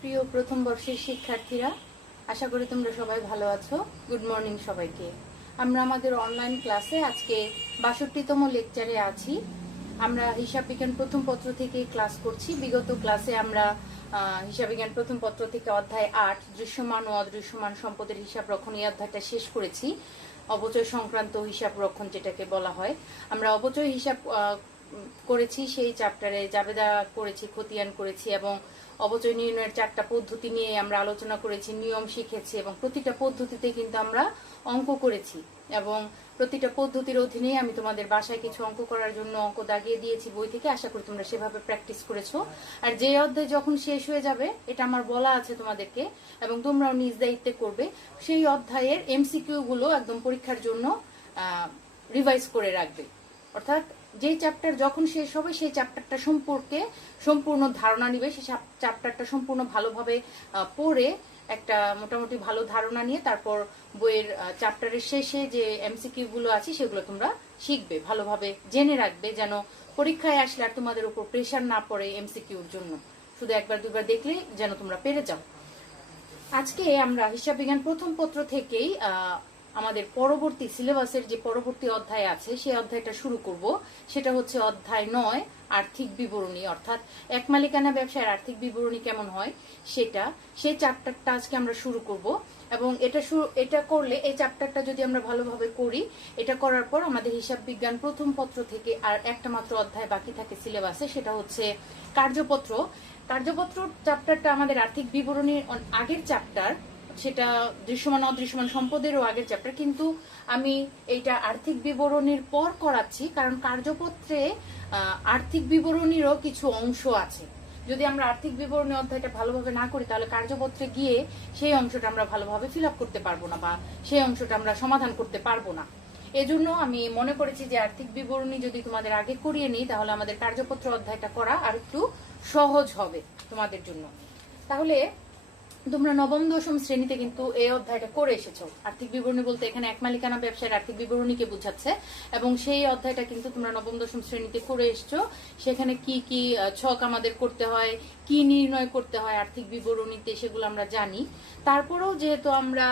প্রিয় প্রথম বর্ষের শিক্ষার্থীরা, আশা করি তোমরা সবাই ভালো আছো। গুড মর্নিং সবাইকে। আমরা আমাদের অনলাইন ক্লাসে আজকে ৬২তম লেকচারে আছি। আমরা হিসাব বিজ্ঞান প্রথম পত্র থেকে ক্লাস করছি। বিগত ক্লাসে আমরা হিসাব বিজ্ঞান প্রথম পত্র থেকে অধ্যায় ৮ দৃশ্যমান ও অদৃশ্যমান সম্পদের হিসাব রক্ষণ এই অধ্যায়টা শেষ করেছি। অবচয় সংক্রান্ত হিসাব রক্ষণ যেটাকে বলা হয়, আমরা অবচয় হিসাব করেছি। সেই চ্যাপ্টারে জাবেদা করেছি, খতিয়ান করেছি এবং অবচয় নির্ণয়ের 4টা পদ্ধতি নিয়ে আমরা আলোচনা করেছি, নিয়ম শিখেছি এবং প্রতিটা পদ্ধতিতে কিন্তু আমরা অঙ্ক করেছি এবং প্রতিটা পদ্ধতির অধীনে আমি তোমাদের বাসায় কিছু অঙ্ক করার জন্য অঙ্ক দাগিয়ে দিয়েছি বই থেকে। আশা করি তোমরা সেভাবে প্র্যাকটিস করেছো। আর যে অধ্যায় যখন শেষ হয়ে যাবে, এটা আমার বলা আছে তোমাদেরকে এবং তোমরাও নিজ দায়িত্বে করবে, সেই অধ্যায়ের এমসিকিউ গুলো একদম পরীক্ষার জন্য রিভাইজ করে রাখবে। অর্থাৎ যে চ্যাপ্টার যখন শেষ হবে সেই চ্যাপ্টারটা সম্পর্কে সম্পূর্ণ ধারণা নিবে, সেই চ্যাপ্টারটা সম্পূর্ণ ভালোভাবে পড়ে একটা মোটামুটি ভালো ধারণা নিয়ে তারপর বইয়ের চ্যাপ্টারের শেষে যে এমসিকিউ গুলো আছে সেগুলো তোমরা শিখবে, ভালোভাবে জেনে রাখবে, যেন পরীক্ষায় আসলে আর তোমাদের উপর প্রেশার না পড়ে এমসিকিউর জন্য। শুধু একবার দুবার দেখলে যেন তোমরা পেরে যাও। আজকে আমরা হিসাব বিজ্ঞান প্রথম পত্র থেকেই আমাদের পরবর্তী সিলেবাসের যে পরবর্তী অধ্যায় আছে সেই অধ্যায়টা শুরু করব। সেটা হচ্ছে অধ্যায় 9 আর্থিক বিবরণী, অর্থাৎ এক মালিকানা ব্যবসায়ের আর্থিক বিবরণী কেমন হয় সেই চ্যাপ্টারটা আজকে আমরা শুরু করব। এবং এটা করলে, এই চ্যাপ্টারটা যদি আমরা ভালোভাবে করি, এটা করার পর আমাদের হিসাব বিজ্ঞান প্রথম পত্র থেকে আর একটা মাত্র অধ্যায় বাকি থাকে সিলেবাসে, সেটা হচ্ছে কার্যপত্র। কার্যপত্র চ্যাপ্টারটা আমাদের আর্থিক বিবরণীর আগের চ্যাপ্টার, সেটা দৃশ্যমান অদৃশ্যমান সম্পদেরও আগের চ্যাপ্টার, কিন্তু আমি এইটা আর্থিক বিবরণীর পর করাচ্ছি কারণ কার্যপত্রে আর্থিক বিবরণীরও কিছু অংশ আছে। যদি আমরা আর্থিক বিবরণী অধ্যায়টা ভালোভাবে না করি তাহলে কার্যপত্রে গিয়ে সেই অংশটা আমরা ভালোভাবে ফিল আপ করতে পারবো না বা সেই অংশটা আমরা সমাধান করতে পারবো না। এজন্য আমি মনে করেছি যে আর্থিক বিবরণী যদি তোমাদের আগে করিয়ে নিই তাহলে আমাদের কার্যপত্র অধ্যায়টা করা আর একটু সহজ হবে তোমাদের জন্য। তাহলে তোমরা নবম দশম শ্রেণীতে কিন্তু এই অধ্যায়টা করে এসেছো। আর্থিক বিবরণী বলতে এখানে এক মালিকানা ব্যবসায়ের আর্থিক বিবরণীকে বোঝাচ্ছে এবং সেই অধ্যায়টা কিন্তু তোমরা নবম দশম শ্রেণীতে করে এসছো। সেখানে কি কি ছক আমাদের করতে হয়, কি নির্ণয় করতে হয় আর্থিক বিবরণীতে, সেগুলো আমরা জানি। তারপরেও যেহেতু আমরা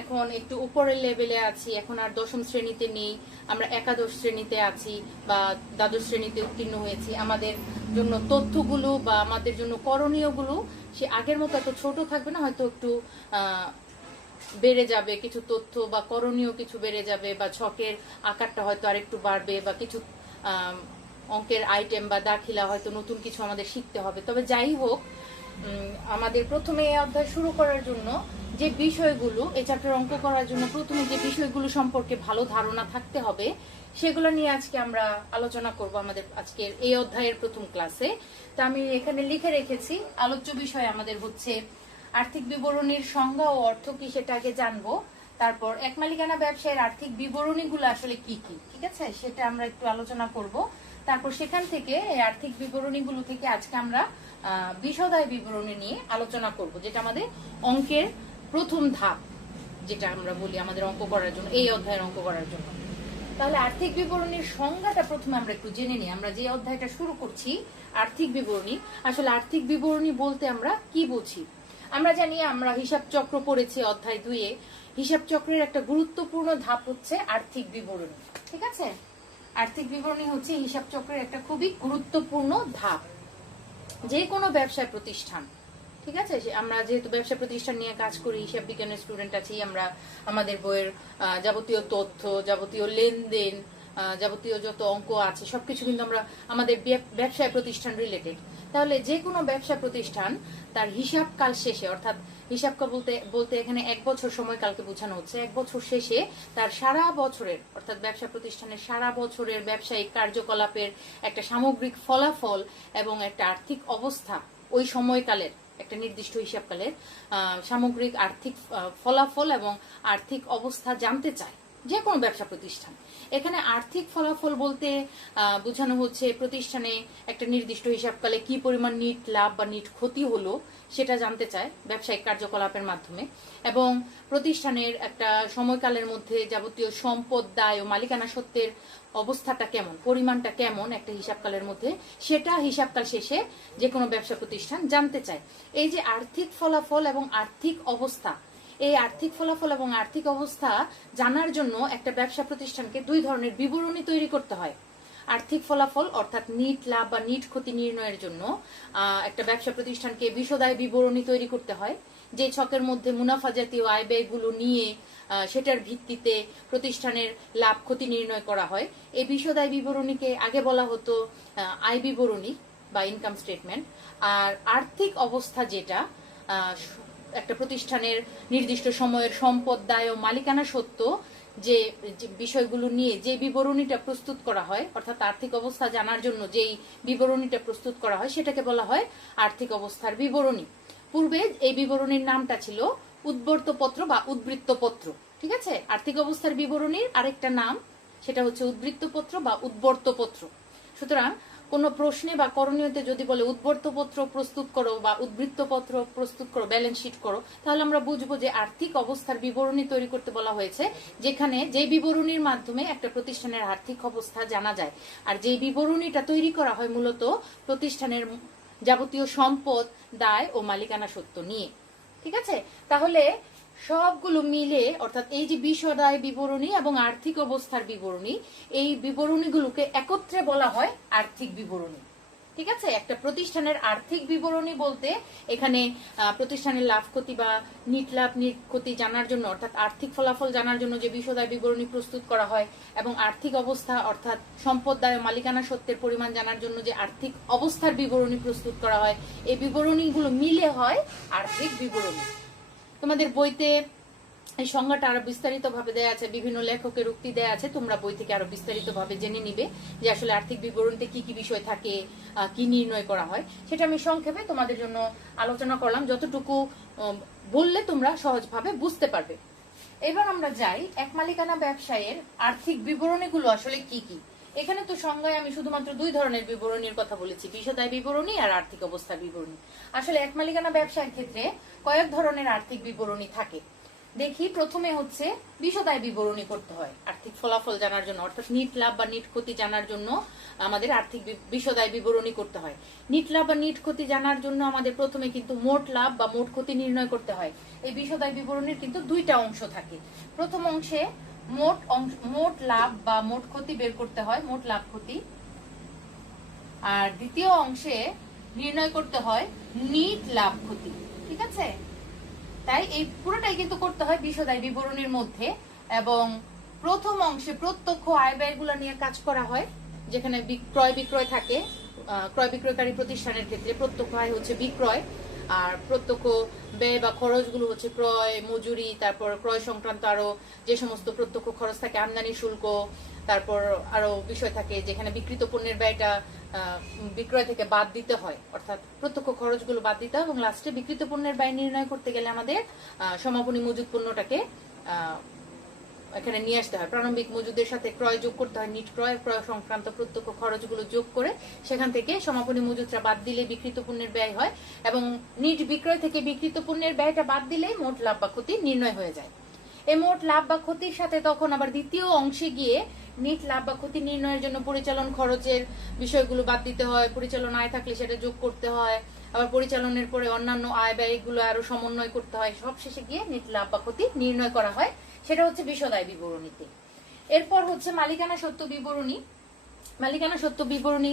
এখন একটু উপরের লেভেলে আছি, এখন আর দশম শ্রেণীতে নেই, আমরা একাদশ শ্রেণীতে আছি বা দ্বাদশ শ্রেণীতে উত্তীর্ণ হয়েছি, আমাদের জন্য তথ্যগুলো বা আমাদের জন্য করণীয়গুলো সে আগের মতো এত ছোট থাকবে না, হয়তো একটু বেড়ে যাবে, কিছু তথ্য বা করণীয় কিছু বেড়ে যাবে বা ছকের আকারটা হয়তো আরেকটু বাড়বে বা কিছু অঙ্কের আইটেম বা দাখিলা হয়তো নতুন কিছু আমাদের শিখতে হবে। তবে যাই হোক, আমাদের প্রথমে এই অধ্যায় শুরু করার জন্য যে বিষয়গুলো, এই চ্যাপ্টার অঙ্ক করার জন্য প্রথমে যে বিষয়গুলো সম্পর্কে ভালো ধারণা থাকতে হবে সেগুলো নিয়ে আজকে আমরা আলোচনা করব আমাদের আজকের এই অধ্যায়ের প্রথম ক্লাসে। তা আমি এখানে লিখে রেখেছি আলোচ্য বিষয় আমাদের হচ্ছে আর্থিক বিবরণীর সংজ্ঞা ও অর্থ কি সেটা আগে জানবো, তারপর এক মালিকানা ব্যবসায়ের আর্থিক বিবরণীগুলো আসলে কি কি, ঠিক আছে, সেটা আমরা একটু আলোচনা করব। তারপর সেখান থেকে এই আর্থিক বিবরণীগুলো থেকে আজকে আমরা বিশদায় বিবরণী নিয়ে আলোচনা করব, যেটা আমাদের অঙ্কের প্রথম ধাপ, যেটা আমরা বলি আমাদের অঙ্ক করার জন্য, এই অধ্যায়ের অঙ্ক করার জন্য। তাহলে আর্থিক বিবরণীর সংজ্ঞাটা প্রথমে আমরা একটু জেনে নিই। আমরা যে অধ্যায়টা শুরু করছি আর্থিক বিবরণী, আসলে আর্থিক বিবরণী বলতে আমরা কি বুঝি? আমরা জানি, আমরা হিসাব চক্র পড়েছি অধ্যায় 2-এ। হিসাব চক্রের একটা গুরুত্বপূর্ণ ধাপ হচ্ছে আর্থিক বিবরণী, ঠিক আছে। আর্থিক বিবরণী হচ্ছে হিসাব চক্রের একটা খুবই গুরুত্বপূর্ণ ধাপ। যে কোনো ব্যবসায় প্রতিষ্ঠান, ঠিক আছে, আমরা যেহেতু ব্যবসা প্রতিষ্ঠান নিয়ে কাজ করি, হিসাব বিজ্ঞানের স্টুডেন্ট আছি, আমরা আমাদের বইয়ের যাবতীয় তথ্য, যাবতীয় লেনদেন, যাবতীয় যত অঙ্ক আছে সবকিছু কিন্তু আমরা আমাদের ব্যবসায় প্রতিষ্ঠান রিলেটেড। তাহলে যে কোনো ব্যবসা প্রতিষ্ঠান তার হিসাব কাল শেষে, অর্থাৎ হিসাব কাল বলতে এখানে 1 বছর সময়কালকে বোঝানো হচ্ছে, 1 বছর শেষে তার সারা বছরের, অর্থাৎ ব্যবসা প্রতিষ্ঠানের সারা বছরের ব্যবসায়িক কার্যকলাপের একটা সামগ্রিক ফলাফল এবং একটা আর্থিক অবস্থা, ওই সময়কালের একটা নির্দিষ্ট হিসাবকালের সামগ্রিক আর্থিক ফলাফল এবং আর্থিক অবস্থা জানতে চায়। যে কোনো ব্যবসা প্রতিষ্ঠান। এখানে আর্থিক ফলাফল বলতে বোঝানো হচ্ছে প্রতিষ্ঠানে একটা নির্দিষ্ট হিসাবকালে কি পরিমাণ নিট লাভ বা নিট ক্ষতি হলো সেটা জানতে চায় ব্যবসায়িক কার্যকলাপের মাধ্যমে, এবং প্রতিষ্ঠানের একটা সময়কালের মধ্যে যাবতীয় সম্পদ, দায় ও মালিকানা সত্ত্বের অবস্থাটা কেমন, পরিমাণটা কেমন একটা হিসাবকালের মধ্যে, সেটা হিসাবকাল শেষে যে কোনো ব্যবসা প্রতিষ্ঠান জানতে চায়। এই যে আর্থিক ফলাফল এবং আর্থিক অবস্থা, এই আর্থিক ফলাফল এবং আর্থিক অবস্থা জানার জন্য একটা ব্যবসা প্রতিষ্ঠানকে দুই ধরনের বিবরণী তৈরি করতে হয়। আর্থিক ফলাফল অর্থাৎ নিট লাভ বা নিট ক্ষতি নির্ণয়ের জন্য একটা ব্যবসা প্রতিষ্ঠানকে বিশদায় বিবরণী তৈরি করতে হয়, যে ছকের মধ্যে মুনাফা জাতীয় আয় ব্যয়গুলো নিয়ে সেটার ভিত্তিতে প্রতিষ্ঠানের লাভ ক্ষতি নির্ণয় করা হয়। এই বিশদায় বিবরণীকে আগে বলা হতো আয় বিবরণী বা ইনকাম স্টেটমেন্ট। আর আর্থিক অবস্থা যেটা একটা প্রতিষ্ঠানের নির্দিষ্ট সময়ের সম্পদ, দায় ও মালিকানা সত্ত্ব যে বিষয়গুলো নিয়ে যে বিবরণীটা প্রস্তুত করা হয়, অর্থাৎ আর্থিক অবস্থা জানার জন্য যেই বিবরণীটা প্রস্তুত করা হয় সেটাকে বলা হয় আর্থিক অবস্থার বিবরণী। পূর্বে এই বিবরণীর নামটা ছিল উদ্বর্তপত্র বা উদ্বৃত্তপত্র। ঠিক আছে, আর্থিক অবস্থার বিবরণীর আরেকটা নাম সেটা হচ্ছে উদ্বৃত্তপত্র বা উদ্বর্তপত্র। সুতরাং কোনো প্রশ্নে বা করণীয়তে যদি বলে উদ্বর্তপত্র প্রস্তুত করো বা উদ্বৃত্তপত্র প্রস্তুত করো, ব্যালেন্স শিট করো, তাহলে আমরা বুঝবো যে আর্থিক অবস্থার বিবরণী তৈরি করতে বলা হয়েছে, যেখানে যে বিবরণীর মাধ্যমে একটা প্রতিষ্ঠানের আর্থিক অবস্থা জানা যায়। আর যে বিবরণীটা তৈরি করা হয় মূলত প্রতিষ্ঠানের যাবতীয় সম্পদ, দায় ও মালিকানা সত্ত্ব নিয়ে। ঠিক আছে, তাহলে সবগুলো মিলে অর্থাৎ এই যে বিশদায় বিবরণী এবং আর্থিক অবস্থার বিবরণী, এই বিবরণীগুলোকে একত্রে বলা হয় আর্থিক বিবরণী। ঠিক আছে, একটা প্রতিষ্ঠানের আর্থিক বিবরণী বলতে এখানে প্রতিষ্ঠানের লাভ ক্ষতি বা নিট লাভ নিট ক্ষতি জানার জন্য অর্থাৎ আর্থিক ফলাফল জানার জন্য যে বিশদায় বিবরণী প্রস্তুত করা হয় এবং আর্থিক অবস্থা অর্থাৎ সম্পদ, দায় ও মালিকানা সত্ত্বের পরিমাণ জানার জন্য যে আর্থিক অবস্থার বিবরণী প্রস্তুত করা হয়, এই বিবরণীগুলো মিলে হয় আর্থিক বিবরণী। তোমাদের বইতে এই সংজ্ঞাটা আরো বিস্তারিত ভাবে দেয়া আছে, বিভিন্ন লেখকের উক্তি দেয়া আছে, তোমরা বই থেকে আরো বিস্তারিত ভাবে জেনে নিবে যে আসলে আর্থিক বিবরণীতে কি কি বিষয় থাকে, কি নির্ণয় করা হয়। সেটা আমি সংক্ষেপে তোমাদের জন্য আলোচনা করলাম, যতটুকু বললে তোমরা সহজভাবে বুঝতে পারবে। এবার আমরা যাই এক মালিকানা ব্যবসায়ের আর্থিক বিবরণীগুলো আসলে কি কি। এখানে তো সংজ্ঞায় আমি শুধুমাত্র দুই ধরনের বিবরণীর কথা বলেছি, বিশদায় বিবরণী আর আর্থিক অবস্থার বিবরণী। আসলে এক মালিকানা ব্যবসায়ের ক্ষেত্রে কয়েক ধরনের আর্থিক বিবরণী থাকে। দেখি, প্রথমে হচ্ছে বিশদায় বিবরণী করতে হয় আর্থিক ফলাফল জানার জন্য, অর্থাৎ নিট লাভ বা নিট ক্ষতি জানার জন্য আমাদের আর্থিক বিশদায় বিবরণী করতে হয়। নিট লাভ বা নিট ক্ষতি জানার জন্য আমাদের প্রথমে কিন্তু মোট লাভ বা মোট ক্ষতি নির্ণয় করতে হয়। এই বিশদায় বিবরণীর কিন্তু দুইটা অংশ থাকে। প্রথম অংশে মোট লাভ বা মোট ক্ষতি বের করতে হয়, মোট লাভ ক্ষতি। আর দ্বিতীয় অংশে নির্ণয় করতে হয় নিট লাভ ক্ষতি। ঠিক আছে, তাই এই পুরোটাই কিন্তু করতে হয় বিশদায় বিবরণীর মধ্যে। এবং প্রথম অংশে প্রত্যক্ষ আয় ব্যয়গুলো নিয়ে কাজ করা হয়, যেখানে ক্রয় বিক্রয় থাকে। ক্রয় বিক্রয়কারী প্রতিষ্ঠানের ক্ষেত্রে প্রত্যক্ষ আয় হচ্ছে বিক্রয়, আর প্রত্যক্ষ ব্যয় বা খরচগুলো হচ্ছে ক্রয়, মজুরি, তারপর ক্রয় সংক্রান্ত আরো যে সমস্ত প্রত্যক্ষ খরচ থাকে, আমদানি শুল্ক, তারপর আরো বিষয় থাকে যেখানে বিক্রিত পণ্যের ব্যয়টা বিক্রয় থেকে বাদ দিতে হয়, অর্থাৎ প্রত্যক্ষ খরচগুলো বাদ দিতে হয়। এবং লাস্টে বিক্রিত পণ্যের ব্যয় নির্ণয় করতে গেলে আমাদের সমাপনী মজুদ পণ্যটাকে এখানে নিয়ে আসতে হয়। প্রারম্ভিক মজুদের সাথে ক্রয় যোগ করতে হয়, নিট ক্রয় সংক্রান্ত প্রত্যক্ষ খরচগুলো যোগ করে সেখান থেকে সমাপনী মজুদটা বাদ দিলে বিক্রিত পণ্যের ব্যয় হয়, এবং নিট বিক্রয় থেকে বিক্রিত পণ্যের ব্যয়টা বাদ দিলেই মোট লাভ বা ক্ষতি নির্ণয় হয়ে যায়। এই মোট লাভ বা ক্ষতির সাথে তখন আবার দ্বিতীয় অংশে গিয়ে নিট লাভ বা ক্ষতি নির্ণয়ের জন্য পরিচালন খরচের বিষয়গুলো বাদ দিতে হয়, পরিচালন আয় থাকলে সেটা যোগ করতে হয়, আবার পরিচালনের পরে অন্যান্য আয় ব্যয়গুলো আরো সমন্বয় করতে হয়। সব শেষে গিয়ে নিট লাভ বা ক্ষতি নির্ণয় করা হয়, সেটা হচ্ছে বিশদায় বিবরণীতে। এরপর হচ্ছে মালিকানা সত্ত্ব বিবরণী। মালিকানা সত্ত্ব বিবরণী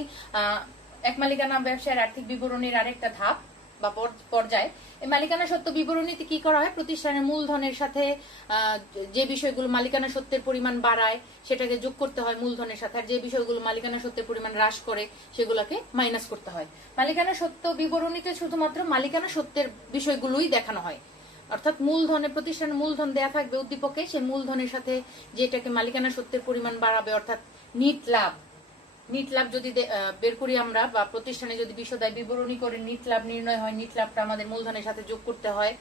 এক মালিকানা ব্যবসায়ের আর্থিক বিবরণীর আরেকটা ধাপ বা পর্যায়। এই মালিকানা সত্ত্ব বিবরণীতে কি করা হয়, প্রতিষ্ঠানের মূলধনের সাথে যে বিষয়গুলো মালিকানা সত্ত্বের পরিমাণ বাড়ায় সেটাকে যোগ করতে হয় মূলধনের সাথে, আর যে বিষয়গুলো মালিকানা সত্ত্বের পরিমাণ হ্রাস করে সেগুলোকে মাইনাস করতে হয়। মালিকানা সত্ত্ব বিবরণীতে শুধুমাত্র মালিকানা সত্ত্বের বিষয়গুলোই দেখানো হয়, অর্থাৎ মূলধনে প্রতিষ্ঠানের মূলধন দেয়া থাকবে উদ্দীপকে, সেই মূলধনের সাথে যেটাকে মালিকানা সত্ত্বের পরিমাণ বাড়াবে, অর্থাৎ নিট লাভ যদি বের করি আমরা, বা প্রতিষ্ঠানে যদি বিশদায় বিবরণী করে নিট লাভ নির্ণয় হয়, নিট লাভটা আমাদের মূলধনের সাথে যোগ করতে হয়।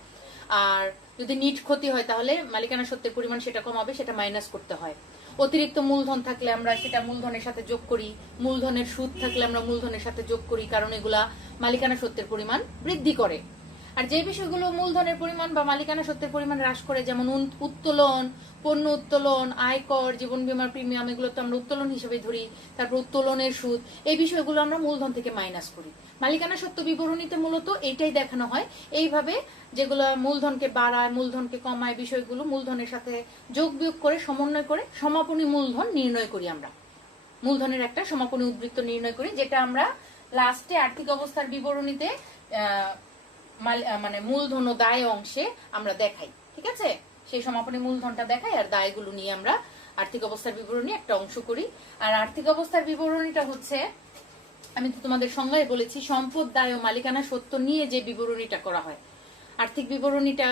আর যদি নিট ক্ষতি হয় তাহলে মালিকানা সত্ত্বের পরিমাণ সেটা কমাবে, সেটা মাইনাস করতে হয়। অতিরিক্ত মূলধন থাকলে আমরা সেটা মূলধনের সাথে যোগ করি, মূলধনের সুদ থাকলে আমরা মূলধনের সাথে যোগ করি, কারণ এগুলা মালিকানা সত্ত্বের পরিমাণ বৃদ্ধি করে। আর যে বিষয়গুলো মূলধনের পরিমাণ বা মালিকানা সত্ত্বের পরিমাণ হ্রাস করে, যেমন উত্তোলন, পণ্য উত্তোলন, আয়কর, জীবন বীমার প্রিমিয়াম, এগুলো তো আমরা উত্তোলন হিসেবে ধরি। তারপর উত্তোলনের সুদ, এই বিষয়গুলো আমরা মূলধন থেকে মাইনাস করি। মালিকানা সত্ত্ব বিবরণীতে মূলত এটাই দেখানো হয়। এইভাবে যেগুলো মূলধনকে বাড়ায়, মূলধনকে কমায়, বিষয়গুলো মূলধনের সাথে যোগ বিয়োগ করে সমন্বয় করে সমাপনী মূলধন নির্ণয় করি। আমরা মূলধনের একটা সমাপনী উদ্বৃত্ত নির্ণয় করি, যেটা আমরা লাস্টে আর্থিক অবস্থার বিবরণীতে মানে মূলধন ও দায় অংশে আমরা দেখাই। ঠিক আছে, সেই সমাপনী মূলধনটা দেখাই আর দায়গুলো নিয়ে আমরা আর্থিক অবস্থার বিবরণী একটা অংশ করি। আর আর্থিক অবস্থার বিবরণীটা হচ্ছে, আমি তো তোমাদের সংজ্ঞায় বলেছি, সম্পদ, দায় ও মালিকানা সত্ত্ব নিয়ে যে বিবরণীটা করা হয়। আর্থিক বিবরণীটা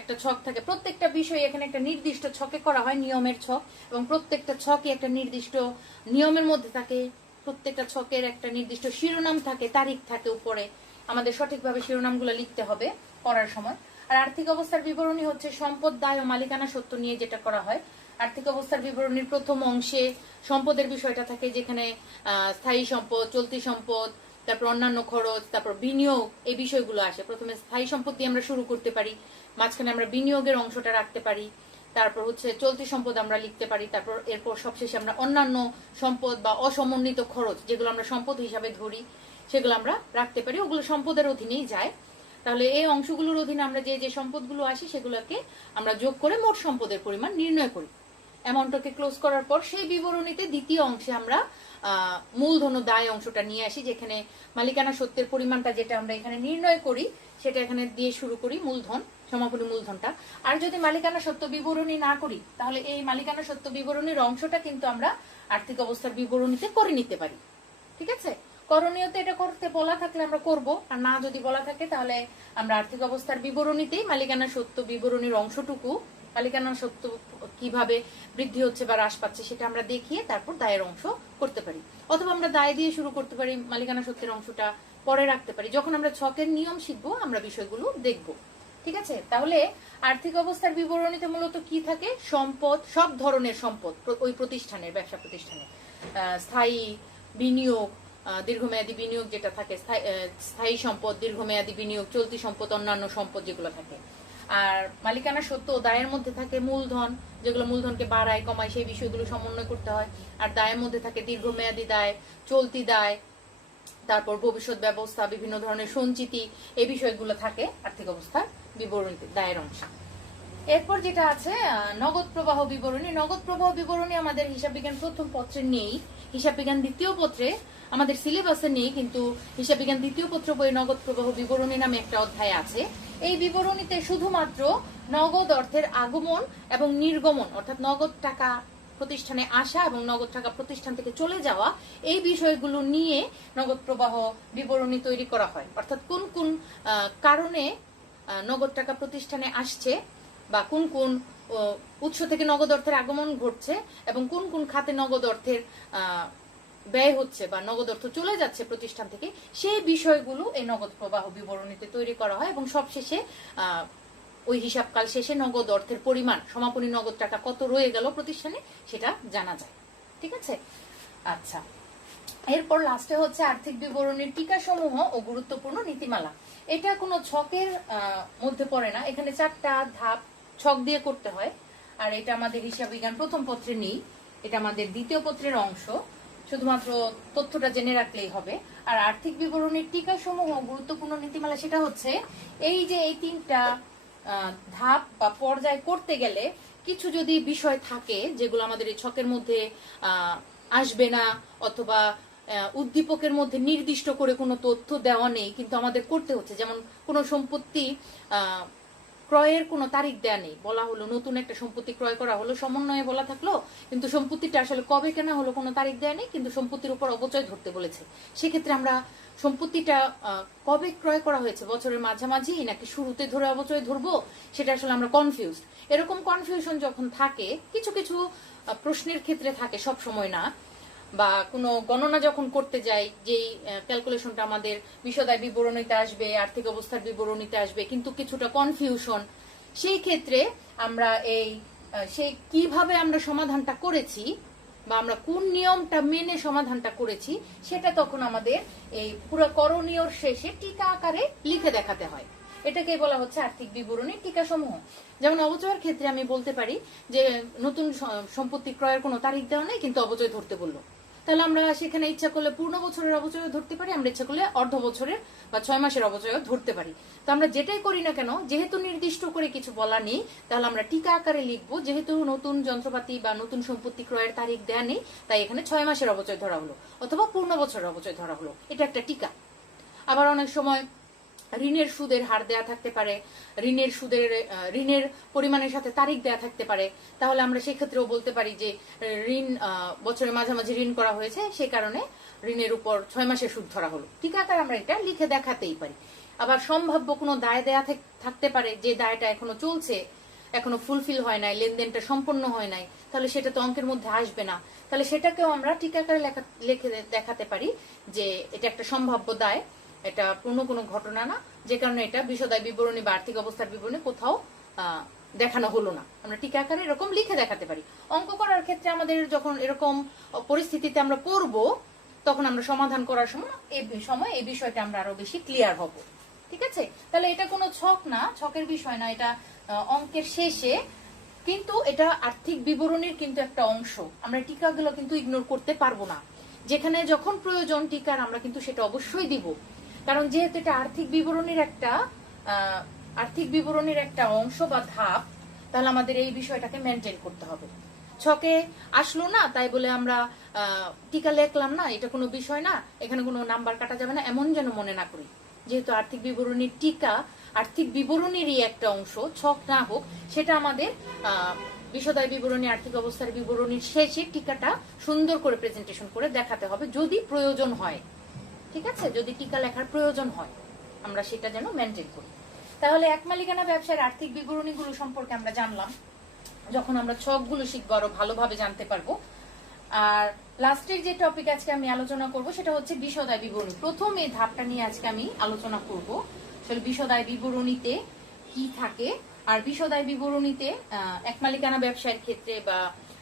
একটা ছক থাকে, প্রত্যেকটা বিষয় এখানে একটা নির্দিষ্ট ছকে করা হয়, নিয়মের ছক, এবং প্রত্যেকটা ছকে একটা নির্দিষ্ট নিয়মের মধ্যে থাকে। প্রত্যেকটা ছকের একটা নির্দিষ্ট শিরোনাম থাকে, তারিখ থাকে উপরে। আমাদের সঠিকভাবে শিরোনামগুলো লিখতে হবে করার সময়। আর আর্থিক অবস্থার বিবরণী হচ্ছে সম্পদ, দায় ও মালিকানা সত্ত্ব নিয়ে যেটা করা হয়। আর্থিক অবস্থার বিবরণীর প্রথম অংশে সম্পদের বিষয়টা থাকে, যেখানে স্থায়ী সম্পদ, চলতি সম্পদ, তারপর অন্যান্য খরচ, তারপর বিনিয়োগ, এই বিষয়গুলো আসে। প্রথমে স্থায়ী সম্পদ দিয়ে আমরা শুরু করতে পারি, মাঝখানে আমরা বিনিয়োগের অংশটা রাখতে পারি, তারপর হচ্ছে চলতি সম্পদ আমরা লিখতে পারি, তারপর এরপর সবশেষে আমরা অন্যান্য সম্পদ বা অসমন্বিত খরচ, যেগুলো আমরা সম্পদ হিসাবে ধরি, সেগুলো আমরা রাখতে পারি। ওগুলো সম্পদের অধীনেই যায়। তাহলে এই অংশগুলোর অধীনে আমরা যে যে সম্পদগুলো আসি সেগুলোকে আমরা যোগ করে মোট সম্পদের পরিমাণ নির্ণয় করি। অ্যামাউন্টটাকে ক্লোজ করার পর সেই বিবরণীতে দ্বিতীয় অংশে আমরা মূলধন ও দায় অংশটা নিয়ে আসি, যেখানে মালিকানা সত্ত্বের পরিমাণটা যেটা আমরা এখানে নির্ণয় করি সেটা এখানে দিয়ে শুরু করি, মূলধন, সমাপনী মূলধনটা। আর যদি মালিকানা সত্ত্ব বিবরণী না করি, তাহলে এই মালিকানা সত্ত্ব বিবরণীর অংশটা কিন্তু আমরা আর্থিক অবস্থার বিবরণীতে করে নিতে পারি। ঠিক আছে, করণীয়তে এটা করতে বলা থাকলে আমরা করব, আর না যদি বলা থাকে তাহলে আমরা আর্থিক অবস্থার বিবরণীতেই মালিকানা সত্ত্ব বিবরণীর অংশটুকু, মালিকানা সত্ত্ব কিভাবে বৃদ্ধি হচ্ছে বা হ্রাস পাচ্ছে সেটা আমরা দেখিয়ে তারপর দায়ের অংশ করতে পারি। অথবা আমরা দায় দিয়ে শুরু করতে পারি, মালিকানা সত্ত্বের অংশটা পরে রাখতে পারি। যখন আমরা ছকের নিয়ম শিখবো আমরা বিষয়গুলো দেখব। ঠিক আছে, তাহলে আর্থিক অবস্থার বিবরণীতে মূলত কি থাকে? সম্পদ, সব ধরনের সম্পদ ওই প্রতিষ্ঠানের, ব্যবসা প্রতিষ্ঠানের, স্থায়ী বিনিয়োগ, দীর্ঘমেয়াদী বিনিয়োগ যেটা থাকে, স্থায়ী সম্পদ, দীর্ঘমেয়াদী বিনিয়োগ, চলতি সম্পদ, অন্যান্য সম্পদ যেগুলো থাকে। আর মালিকানা সত্ত্ব ও দায়ের মধ্যে থাকে মূলধন, যেগুলো মূলধনকে বাড়ায় কমায়, সেই বিষয়গুলো সমন্বয় করতে হয়। আর দায়ের মধ্যে থাকে দীর্ঘমেয়াদী দায়, চলতি দায়, তারপর ভবিষ্যৎ ব্যবস্থা, বিভিন্ন ধরনের সঞ্চিতি, এই বিষয়গুলো থাকে আর্থিক অবস্থার বিবরণীতে, দায়ের অংশ। এরপর যেটা আছে নগদ প্রবাহ বিবরণী। নগদ প্রবাহ বিবরণী আমাদের হিসাব বিজ্ঞান প্রথম পত্রে নেই, হিসাব বিজ্ঞান দ্বিতীয় পত্রে আমাদের সিলেবাসে নেই, কিন্তু হিসাব বিজ্ঞান দ্বিতীয় পত্র বই নগদ প্রবাহ বিবরণী নামে একটা অধ্যায় আছে। এই বিবরণীতে শুধুমাত্র নগদ অর্থের আগমন এবং নির্গমন, অর্থাৎ নগদ টাকা প্রতিষ্ঠানে আসা এবং নগদ টাকা প্রতিষ্ঠান থেকে চলে যাওয়া, এই বিষয়গুলো নিয়ে নগদ প্রবাহ বিবরণী তৈরি করা হয়। অর্থাৎ কোন কোন কারণে নগদ টাকা প্রতিষ্ঠানে আসছে, বা কোন কোন উৎস থেকে নগদ অর্থের আগমন ঘটছে, এবং কোন কোন খাতে নগদ অর্থের ব্যয় হচ্ছে বা নগদ অর্থ চলে যাচ্ছে প্রতিষ্ঠান থেকে, সেই বিষয়গুলো এই নগদ প্রবাহ বিবরণীতে তৈরি করা হয়। এবং সবশেষে ওই হিসাবকাল শেষে নগদ অর্থের পরিমাণ, সমাপনী নগদ টাকা কত রয়ে গেল প্রতিষ্ঠানে, সেটা জানা যায়। ঠিক আছে, আচ্ছা। এরপর লাস্টে হচ্ছে আর্থিক বিবরণীর টিকাসমূহ ও গুরুত্বপূর্ণ নীতিমালা। এটা কোনো ছকের মধ্যে পড়ে না, এখানে 4টা ধাপ ছক দিয়ে করতে হয়। আর এটা আমাদের হিসাব বিজ্ঞান প্রথম পত্রে নেই, এটা আমাদের দ্বিতীয় পত্রের অংশ, শুধুমাত্র তথ্যটা জেনে রাখলেই হবে। আর আর্থিক বিবরণীর টিকাসমূহ গুরুত্বপূর্ণ নীতিমালা, সেটা হচ্ছে এই যে এই 3টা ধাপ বা পর্যায় করতে গেলে কিছু যদি বিষয় থাকে যেগুলো আমাদের এই ছকের মধ্যে আসবে না, অথবা উদ্দীপকের মধ্যে নির্দিষ্ট করে কোনো তথ্য দেওয়া নেই কিন্তু আমাদের করতে হচ্ছে, যেমন কোনো সম্পত্তি ক্রয়ের কোনো তারিখ দেয়া নেই, বলা হলো নতুন একটা সম্পত্তি ক্রয় করা হলো, সমন্বয়ে বলা থাকলো, কিন্তু সম্পত্তিটা আসলে কবে কেনা হলো কোনো তারিখ দেয়া নেই, কিন্তু সম্পত্তির উপর অবচয় ধরতে বলেছে। সেক্ষেত্রে আমরা সম্পত্তিটা কবে ক্রয় করা হয়েছে, বছরের মাঝামাঝি নাকি শুরুতে ধরে অবচয় ধরবো, সেটা আসলে আমরা কনফিউজড। এরকম কনফিউশন যখন থাকে, কিছু কিছু প্রশ্নের ক্ষেত্রে থাকে, সব সময় না, বা কোনো গণনা যখন করতে যাই, যেই ক্যালকুলেশনটা আমাদের বিশদায় বিবরণীতে আসবে, আর্থিক অবস্থার বিবরণীতে আসবে, কিন্তু কিছুটা কনফিউশন, সেই ক্ষেত্রে আমরা সেই কিভাবে আমরা সমাধানটা করেছি বা আমরা কোন নিয়মটা মেনে সমাধানটা করেছি সেটা তখন আমাদের এই পুরো করণীয়র শেষে টিকা আকারে লিখে দেখাতে হয়। এটাকে বলা হচ্ছে আর্থিক বিবরণী টিকা সমূহ। যেমন অবচয়ের ক্ষেত্রে আমি বলতে পারি যে নতুন সম্পত্তি ক্রয়ের কোনো তারিখ দেওয়া নেই, কিন্তু অবচয় ধরতে বললো, তাহলে আমরা সেখানে ইচ্ছা করলে পূর্ণ বছরের অবচয় ধরতে পারি, আমরা ইচ্ছা করলে অর্ধ বছরের বা 6 মাসের অবচয় ধরতে পারি। তো আমরা যেটাই করি না কেন, যেহেতু নির্দিষ্ট করে কিছু বলা নেই, তাহলে আমরা টিকা আকারে লিখবো, যেহেতু নতুন যন্ত্রপাতি বা নতুন সম্পত্তি ক্রয়ের তারিখ দেয়া নেই, তাই এখানে 6 মাসের অবচয় ধরা হলো অথবা পূর্ণ বছরের অবচয় ধরা হলো, এটা একটা টিকা। আবার অনেক সময় ঋণের সুদের হার দেয়া থাকতে পারে, ঋণের পরিমাণের সাথে তারিখ দেয়া থাকতে পারে, তাহলে আমরা সেক্ষেত্রেও বলতে পারি যে ঋণ বছরের মাঝামাঝি ঋণ করা হয়েছে, সে কারণে ঋণের উপর 6 মাসের সুদ ধরা হলো, ঠিক আছে, আমরা এটা লিখে দেখাতেই পারি। আবার সম্ভাব্য কোনো দায় দেয়া থাকতে পারে, যে দায়টা এখনো চলছে, এখনো ফুলফিল হয় নাই, লেনদেনটা সম্পন্ন হয় নাই, তাহলে সেটা তো অঙ্কের মধ্যে আসবে না, তাহলে সেটাকেও আমরা টিকা আকারে লিখে দেখাতে পারি যে এটা একটা সম্ভাব্য দায়, এটা কোনো ঘটনা না, যে কারণে এটা বিশদায় বিবরণী বা আর্থিক অবস্থার বিবরণী কোথাও দেখানো হলো না, আমরা টিকা আকারে এরকম লিখে দেখাতে পারি। অঙ্ক করার ক্ষেত্রে আমাদের যখন এরকম পরিস্থিতিতে আমরা পড়বো, তখন আমরা সমাধান করার সময় এই বিষয়টা আমরা আরো বেশি ক্লিয়ার হব, ঠিক আছে। তাহলে এটা কোনো ছক না, ছকের বিষয় না, এটা অঙ্কের শেষে, কিন্তু এটা আর্থিক বিবরণীর কিন্তু একটা অংশ, আমরা টিকাগুলো কিন্তু ইগনোর করতে পারবো না, যেখানে যখন প্রয়োজন টিকার আমরা কিন্তু সেটা অবশ্যই দিব, কারণ যেহেতু এটা আর্থিক বিবরণীর একটা অংশ বা ধাপ, তাহলে আমাদের এই বিষয়টাকে মেনটেন করতে হবে। ছকে আসলো না তাই বলে আমরা টিকা লিখলাম না, এটা কোনো বিষয় না, এখানে কোনো নাম্বার কাটা যাবে না, এমন যেন মনে না করি। যেহেতু আর্থিক বিবরণীর টিকা আর্থিক বিবরণীরই একটা অংশ, ছক না হোক, সেটা আমাদের বিশদায় বিবরণী আর্থিক অবস্থার বিবরণীর শেষে টিকাটা সুন্দর করে প্রেজেন্টেশন করে দেখাতে হবে, যদি প্রয়োজন হয়, ঠিক আছে, যদি টিকা লেখার প্রয়োজন হয় আমরা সেটা যেন মেনটেন করি। তাহলে এক মালিকানা ব্যবসার আর্থিক বিবরণীগুলো সম্পর্কে আমরা জানলাম, যখন আমরা ছকগুলো শিখবো আরো ভালোভাবে জানতে পারবো। আর লাস্টের যে টপিক আজকে আমি আলোচনা করব সেটা হচ্ছে বিশদায় বিবরণী। প্রথম এই ধাপটা নিয়ে আজকে আমি আলোচনা করব, আসলে বিশদায় বিবরণীতে কি থাকে। আর বিশদায় বিবরণীতে এক মালিকানা ব্যবসায়ের ক্ষেত্রে বা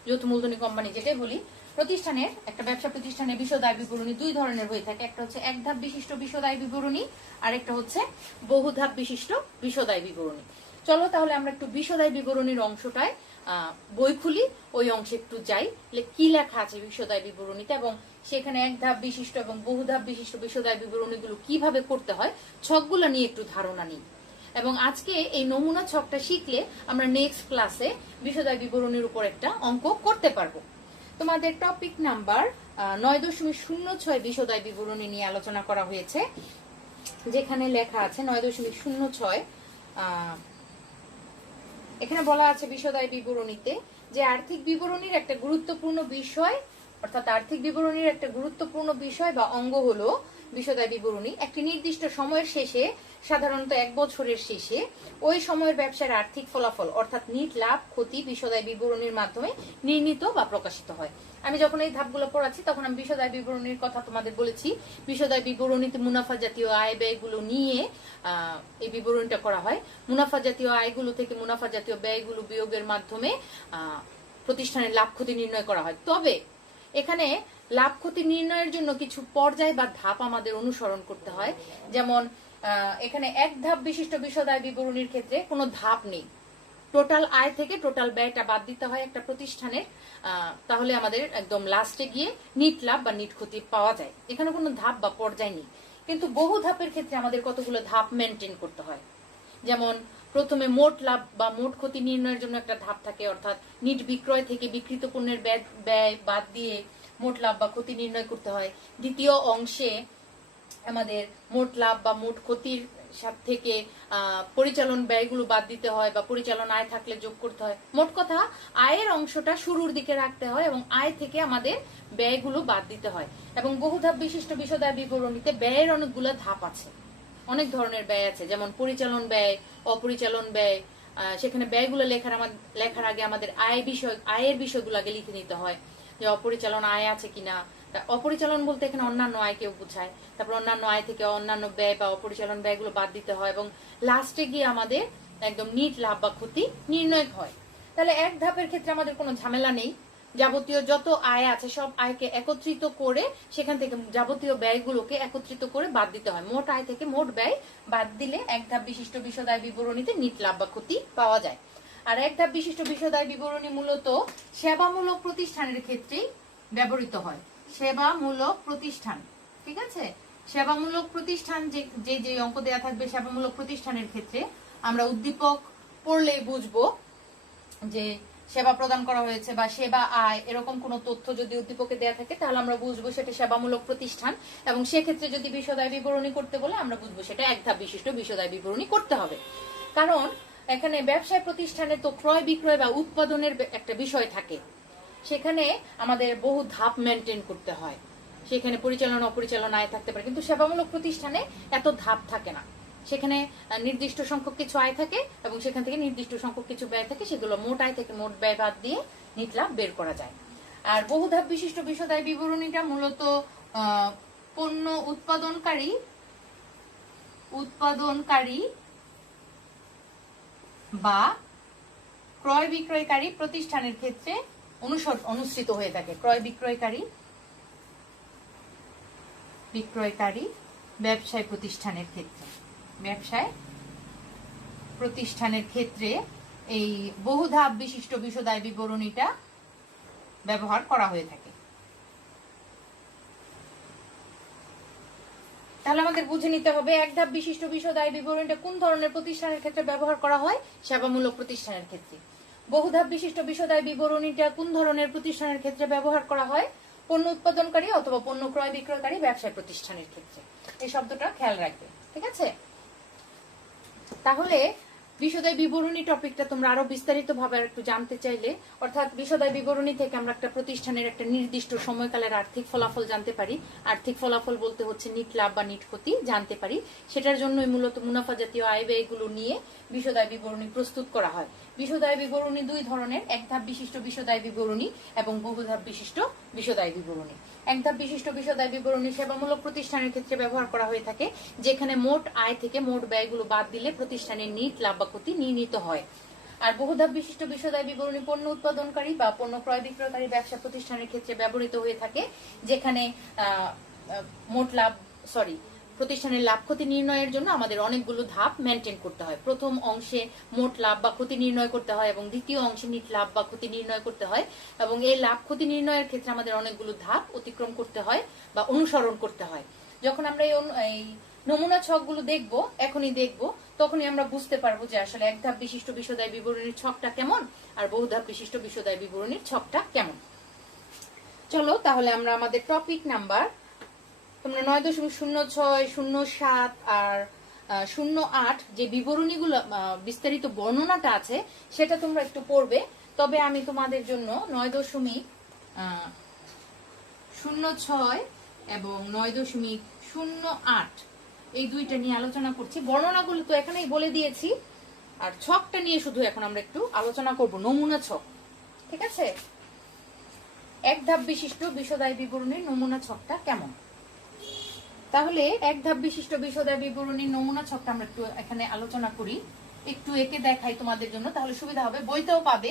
যৌথ মূলধনী কোম্পানি যেটাই বলি, প্রতিষ্ঠানের একটা ব্যবসা প্রতিষ্ঠানের বিশদায় বিবরণী দুই ধরনের হয়ে থাকে, একটা হচ্ছে এক ধাপ বিশিষ্ট বিশদায় বিবরণী, আর একটা হচ্ছে বহু ধাপ বিশিষ্ট বিশদায় বিবরণী। চলো তাহলে আমরা একটু বিশদায় বিবরণীর অংশটায় বই খুলি, ওই অংশে একটু যাই, কি লেখা আছে বিশদায় বিবরণীতে, এবং সেখানে এক ধাপ বিশিষ্ট এবং বহু ধাপ বিশিষ্ট বিশদায় বিবরণীগুলো কিভাবে করতে হয় ছকগুলো নিয়ে একটু ধারণা নিই। এবং আজকে এই নমুনা ছকটা শিখলে আমরা নেক্সট ক্লাসে বিশদায় বিবরণীর উপর একটা অঙ্ক করতে পারবো। তোমাদের টপিক নাম্বার 9.06 বিশদায় বিবরণী নিয়ে আলোচনা করা হয়েছে, যেখানে লেখা আছে 9.06। এখানে বলা আছে বিশদায় বিবরণীতে যে আর্থিক বিবরণীর একটা গুরুত্বপূর্ণ বিষয়, অর্থাৎ আর্থিক বিবরণীর একটা গুরুত্বপূর্ণ বিষয় বা অঙ্গ হলো বিশদায় বিবরণী। একটি নির্দিষ্ট সময়ের শেষে, সাধারণত 1 বছরের শেষে, ওই সময়ের ব্যবসার আর্থিক ফলাফল অর্থাৎ নিট লাভ ক্ষতি বিশদায় বিবরণীর মাধ্যমে নির্ণীত বা প্রকাশিত হয়। আমি যখন এই ধাপগুলো পড়াচ্ছি তখন আমি বিশদায় বিবরণীর কথা তোমাদের বলেছি। বিশদায় বিবরণীতে মুনাফা জাতীয় আয় ব্যয়গুলো নিয়ে এই বিবরণীটা করা হয়। মুনাফা জাতীয় আয়গুলো থেকে মুনাফা জাতীয় ব্যয়গুলো বিয়োগের মাধ্যমে প্রতিষ্ঠানের লাভ ক্ষতি নির্ণয় করা হয়। তবে এখানে লাভ ক্ষতি নির্ণয়ের জন্য কিছু পর্যায় বা ধাপ আমাদের অনুসরণ করতে হয়। যেমন এখানে এক ধাপ বিশিষ্ট বিশদায় বিবরণীর ক্ষেত্রে কোনো ধাপ নেই, টোটাল আয় থেকে টোটাল ব্যয়টা বাদ দিতে হয় একটা প্রতিষ্ঠানের, তাহলে আমাদের একদম লাস্টে গিয়ে নিট লাভ বা নিট ক্ষতি পাওয়া যায়। এখানে কোনো ধাপ বা পর্যায় নেই। কিন্তু বহু ধাপের ক্ষেত্রে আমাদের কতগুলো ধাপ মেনটেন করতে হয়। যেমন প্রথমে মোট লাভ বা মোট ক্ষতি নির্ণয়ের জন্য একটা ধাপ থাকে, অর্থাৎ নিট বিক্রয় থেকে বিক্রিত পণ্যের ব্যয় বাদ দিয়ে মোট লাভ বা ক্ষতি নির্ণয় করতে হয়। দ্বিতীয় অংশে আমাদের মোট লাভ বা মোট ক্ষতির সাথে থেকে পরিচালন ব্যয়গুলো বাদ দিতে হয় বা পরিচালন আয় থাকলে যোগ করতে হয়। মোট কথা আয়ের অংশটা শুরুর দিকে রাখতে হয় এবং আয় থেকে আমাদের ব্যয়গুলো বাদ দিতে হয়। এবং বহু ধাপ বিশিষ্ট বিশদায় বিবরণীতে ব্যয়ের অনেকগুলো ধাপ আছে, অনেক ধরনের ব্যয় আছে, যেমন পরিচালন ব্যয়, অপরিচালন ব্যয়। সেখানে ব্যয়গুলো লেখার আগে আমাদের আয়ের বিষয়গুলো আগে লিখে নিতে হয়, যে অপরিচালন আয় আছে কিনা, অপরিচালন বলতে এখানে অন্যান্য আয়কেও বোঝায়। তারপর অন্যান্য আয় থেকে অন্যান্য ব্যয় বা অপরিচালন ব্যয়গুলো বাদ দিতে হয় এবং লাস্টে গিয়ে আমাদের একদম নিট লাভ বা ক্ষতি নির্ণয় হয়। তাহলে এক ধাপের ক্ষেত্রে আমাদের কোনো ঝামেলা নেই, যাবতীয় যত আয় আছে সব আয়কে একত্রিত করে সেখান থেকে যাবতীয় ব্যয়গুলোকে একত্রিত করে বাদ দিতে হয়। মোট আয় থেকে মোট ব্যয় বাদ দিলে এক ধাপ বিশিষ্ট বিশদ আয় বিবরণীতে নিট লাভ বা ক্ষতি পাওয়া যায়। আর এক ধাপ বিশিষ্ট বিশদ আয় বিবরণী মূলত সেবামূলক প্রতিষ্ঠানের ক্ষেত্রেই ব্যবহৃত হয়। সেবামূলক প্রতিষ্ঠান, ঠিক আছে, সেবামূলক প্রতিষ্ঠান যে যে অঙ্ক দেয়া থাকবে সেবামূলক প্রতিষ্ঠানের ক্ষেত্রে আমরা উদ্দীপক পড়লেই বুঝবো যে সেবা প্রদান করা হয়েছে বা সেবা আয় এরকম কোন তথ্য যদি উদ্দীপকে দেয়া থাকে তাহলে আমরা বুঝবো সেটা সেবামূলক প্রতিষ্ঠান, এবং সেক্ষেত্রে যদি বিশদ আয় বিবরণী করতে বলে আমরা বুঝবো সেটা এক ধাপ বিশিষ্ট বিশদ আয় বিবরণী করতে হবে। কারণ এখানে ব্যবসায় প্রতিষ্ঠানে তো ক্রয় বিক্রয় বা উৎপাদনের একটা বিষয় থাকে, সেখানে আমাদের বহু ধাপ মেনটেন করতে হয়। সেখানে পরিচালনা অপরিচালন আয় থাকতে পারে, কিন্তু সেবামূলক প্রতিষ্ঠানে এত ধাপ থাকে না। সেখানে নির্দিষ্ট সংখ্যক কিছু আয় থাকে এবং সেখান থেকে নির্দিষ্ট সংখ্যক কিছু ব্যয় থাকে, সেগুলো মোট আয় থেকে মোট ব্যয় বাদ দিয়ে নিট লাভ বের করা যায়। আর বহুধাপ বিশিষ্ট বিশদ আয় বিবরণীটা মূলত পণ্য উৎপাদনকারী বা ক্রয় বিক্রয়কারী প্রতিষ্ঠানের ক্ষেত্রে অনুসৃত হয়ে থাকে। ক্রয় বিক্রয়কারী ব্যবসায় প্রতিষ্ঠানের ক্ষেত্রে এই বহুধাপ বিশিষ্ট বিশদ আয় বিবরণীটা ব্যবহার করা হয়ে থাকে। তাহলে আমাদের বুঝে নিতে হবে এক ধাপ বিশিষ্ট বিশদ আয় বিবরণীটা কোন ধরনের প্রতিষ্ঠানের ক্ষেত্রে ব্যবহার করা হয়, সেবামূলক প্রতিষ্ঠানের ক্ষেত্রে। বহুধাপ বিশিষ্ট বিশদ আয় বিবরণীটা কোন ধরনের প্রতিষ্ঠানের ক্ষেত্রে ব্যবহার করা হয়, পণ্য উৎপাদনকারী অথবা পণ্য ক্রয় বিক্রয়কারী ব্যবসায় প্রতিষ্ঠানের ক্ষেত্রে। এই শব্দটা খেয়াল রাখবে, ঠিক আছে। তাহলে বিশদ আয় বিবরণী টপিকটা তোমরা আরো বিস্তারিত ভাবে একটু জানতে চাইলে, অর্থাৎ বিশদ আয় বিবরণী থেকে আমরা একটা প্রতিষ্ঠানের একটা নির্দিষ্ট সময়কালের আর্থিক ফলাফল জানতে পারি। আর্থিক ফলাফল বলতে হচ্ছে নিট লাভ বা নিট ক্ষতি জানতে পারি। সেটার জন্যই মূলত মুনাফা জাতীয় আয় ব্যয়গুলো নিয়ে বিশদ আয় বিবরণী প্রস্তুত করা হয়। বিশদ আয় বিবরণী দুই ধরনের, এক ধাপ বিশিষ্ট বিশদ আয় বিবরণী এবং বহুধাপ বিশিষ্ট বিশদ আয় বিবরণী। এক ধাপ বিশিষ্ট বিশদ আয় বিবরণী সেবামূলক প্রতিষ্ঠানের ক্ষেত্রে ব্যবহার করা হয়ে থাকে, যেখানে মোট আয় থেকে মোট ব্যয়গুলো বাদ দিলে প্রতিষ্ঠানের নিট লাভ বা ক্ষতি নির্ণীত হয়। আর বহুধাপ বিশিষ্ট বিশদ আয় বিবরণী পণ্য উৎপাদনকারী বা পণ্য ক্রয় বিক্রয়কারী ব্যবসা প্রতিষ্ঠানের ক্ষেত্রে ব্যবহৃত হয়ে থাকে, যেখানে প্রতিষ্ঠানের লাভ ক্ষতি নির্ণয়ের জন্য আমাদের অনেকগুলো ধাপ মেনটেন করতে হয়। প্রথম অংশে মোট লাভ বা ক্ষতি নির্ণয় করতে হয় এবং দ্বিতীয় অংশে নিট লাভ বা ক্ষতি নির্ণয় করতে হয়, এবং এই লাভ ক্ষতি নির্ণয়ের ক্ষেত্রে আমাদের অনেকগুলো ধাপ অতিক্রম করতে হয় বা অনুসরণ করতে হয়। যখন আমরা এই নমুনা ছকগুলো এখনই দেখবো, তখনই আমরা বুঝতে পারবো যে আসলে এক ধাপ বিশিষ্ট বিশদ আয় বিবরণীর ছকটা কেমন আর বহুধাপ বিশিষ্ট বিশদ আয় বিবরণীর ছকটা কেমন। চলো তাহলে আমরা আমাদের টপিক নাম্বার, তোমরা 9.06, 07 আর 08 যে বিবরণীগুলো বিস্তারিত বর্ণনাটা আছে সেটা তোমরা একটু পড়বে। তবে আমি তোমাদের জন্য 9.06 এবং 9.08 এই দুইটা নিয়ে আলোচনা করছি। বর্ণনাগুলো তো এখানেই বলে দিয়েছি, আর ছকটা নিয়ে শুধু এখন আমরা একটু আলোচনা করব, নমুনা ছক, ঠিক আছে। এক ধাপ বিশিষ্ট বিশদ আয় বিবরণীর নমুনা ছকটা কেমন। তাহলে এক ধাপ বিশিষ্ট বিশদ আয় বিবরণীর নমুনা ছকটা আমরা একটু এখানে আলোচনা করি, একটু এঁকে দেখাই তোমাদের জন্য, তাহলে সুবিধা হবে, বইতেও পাবে।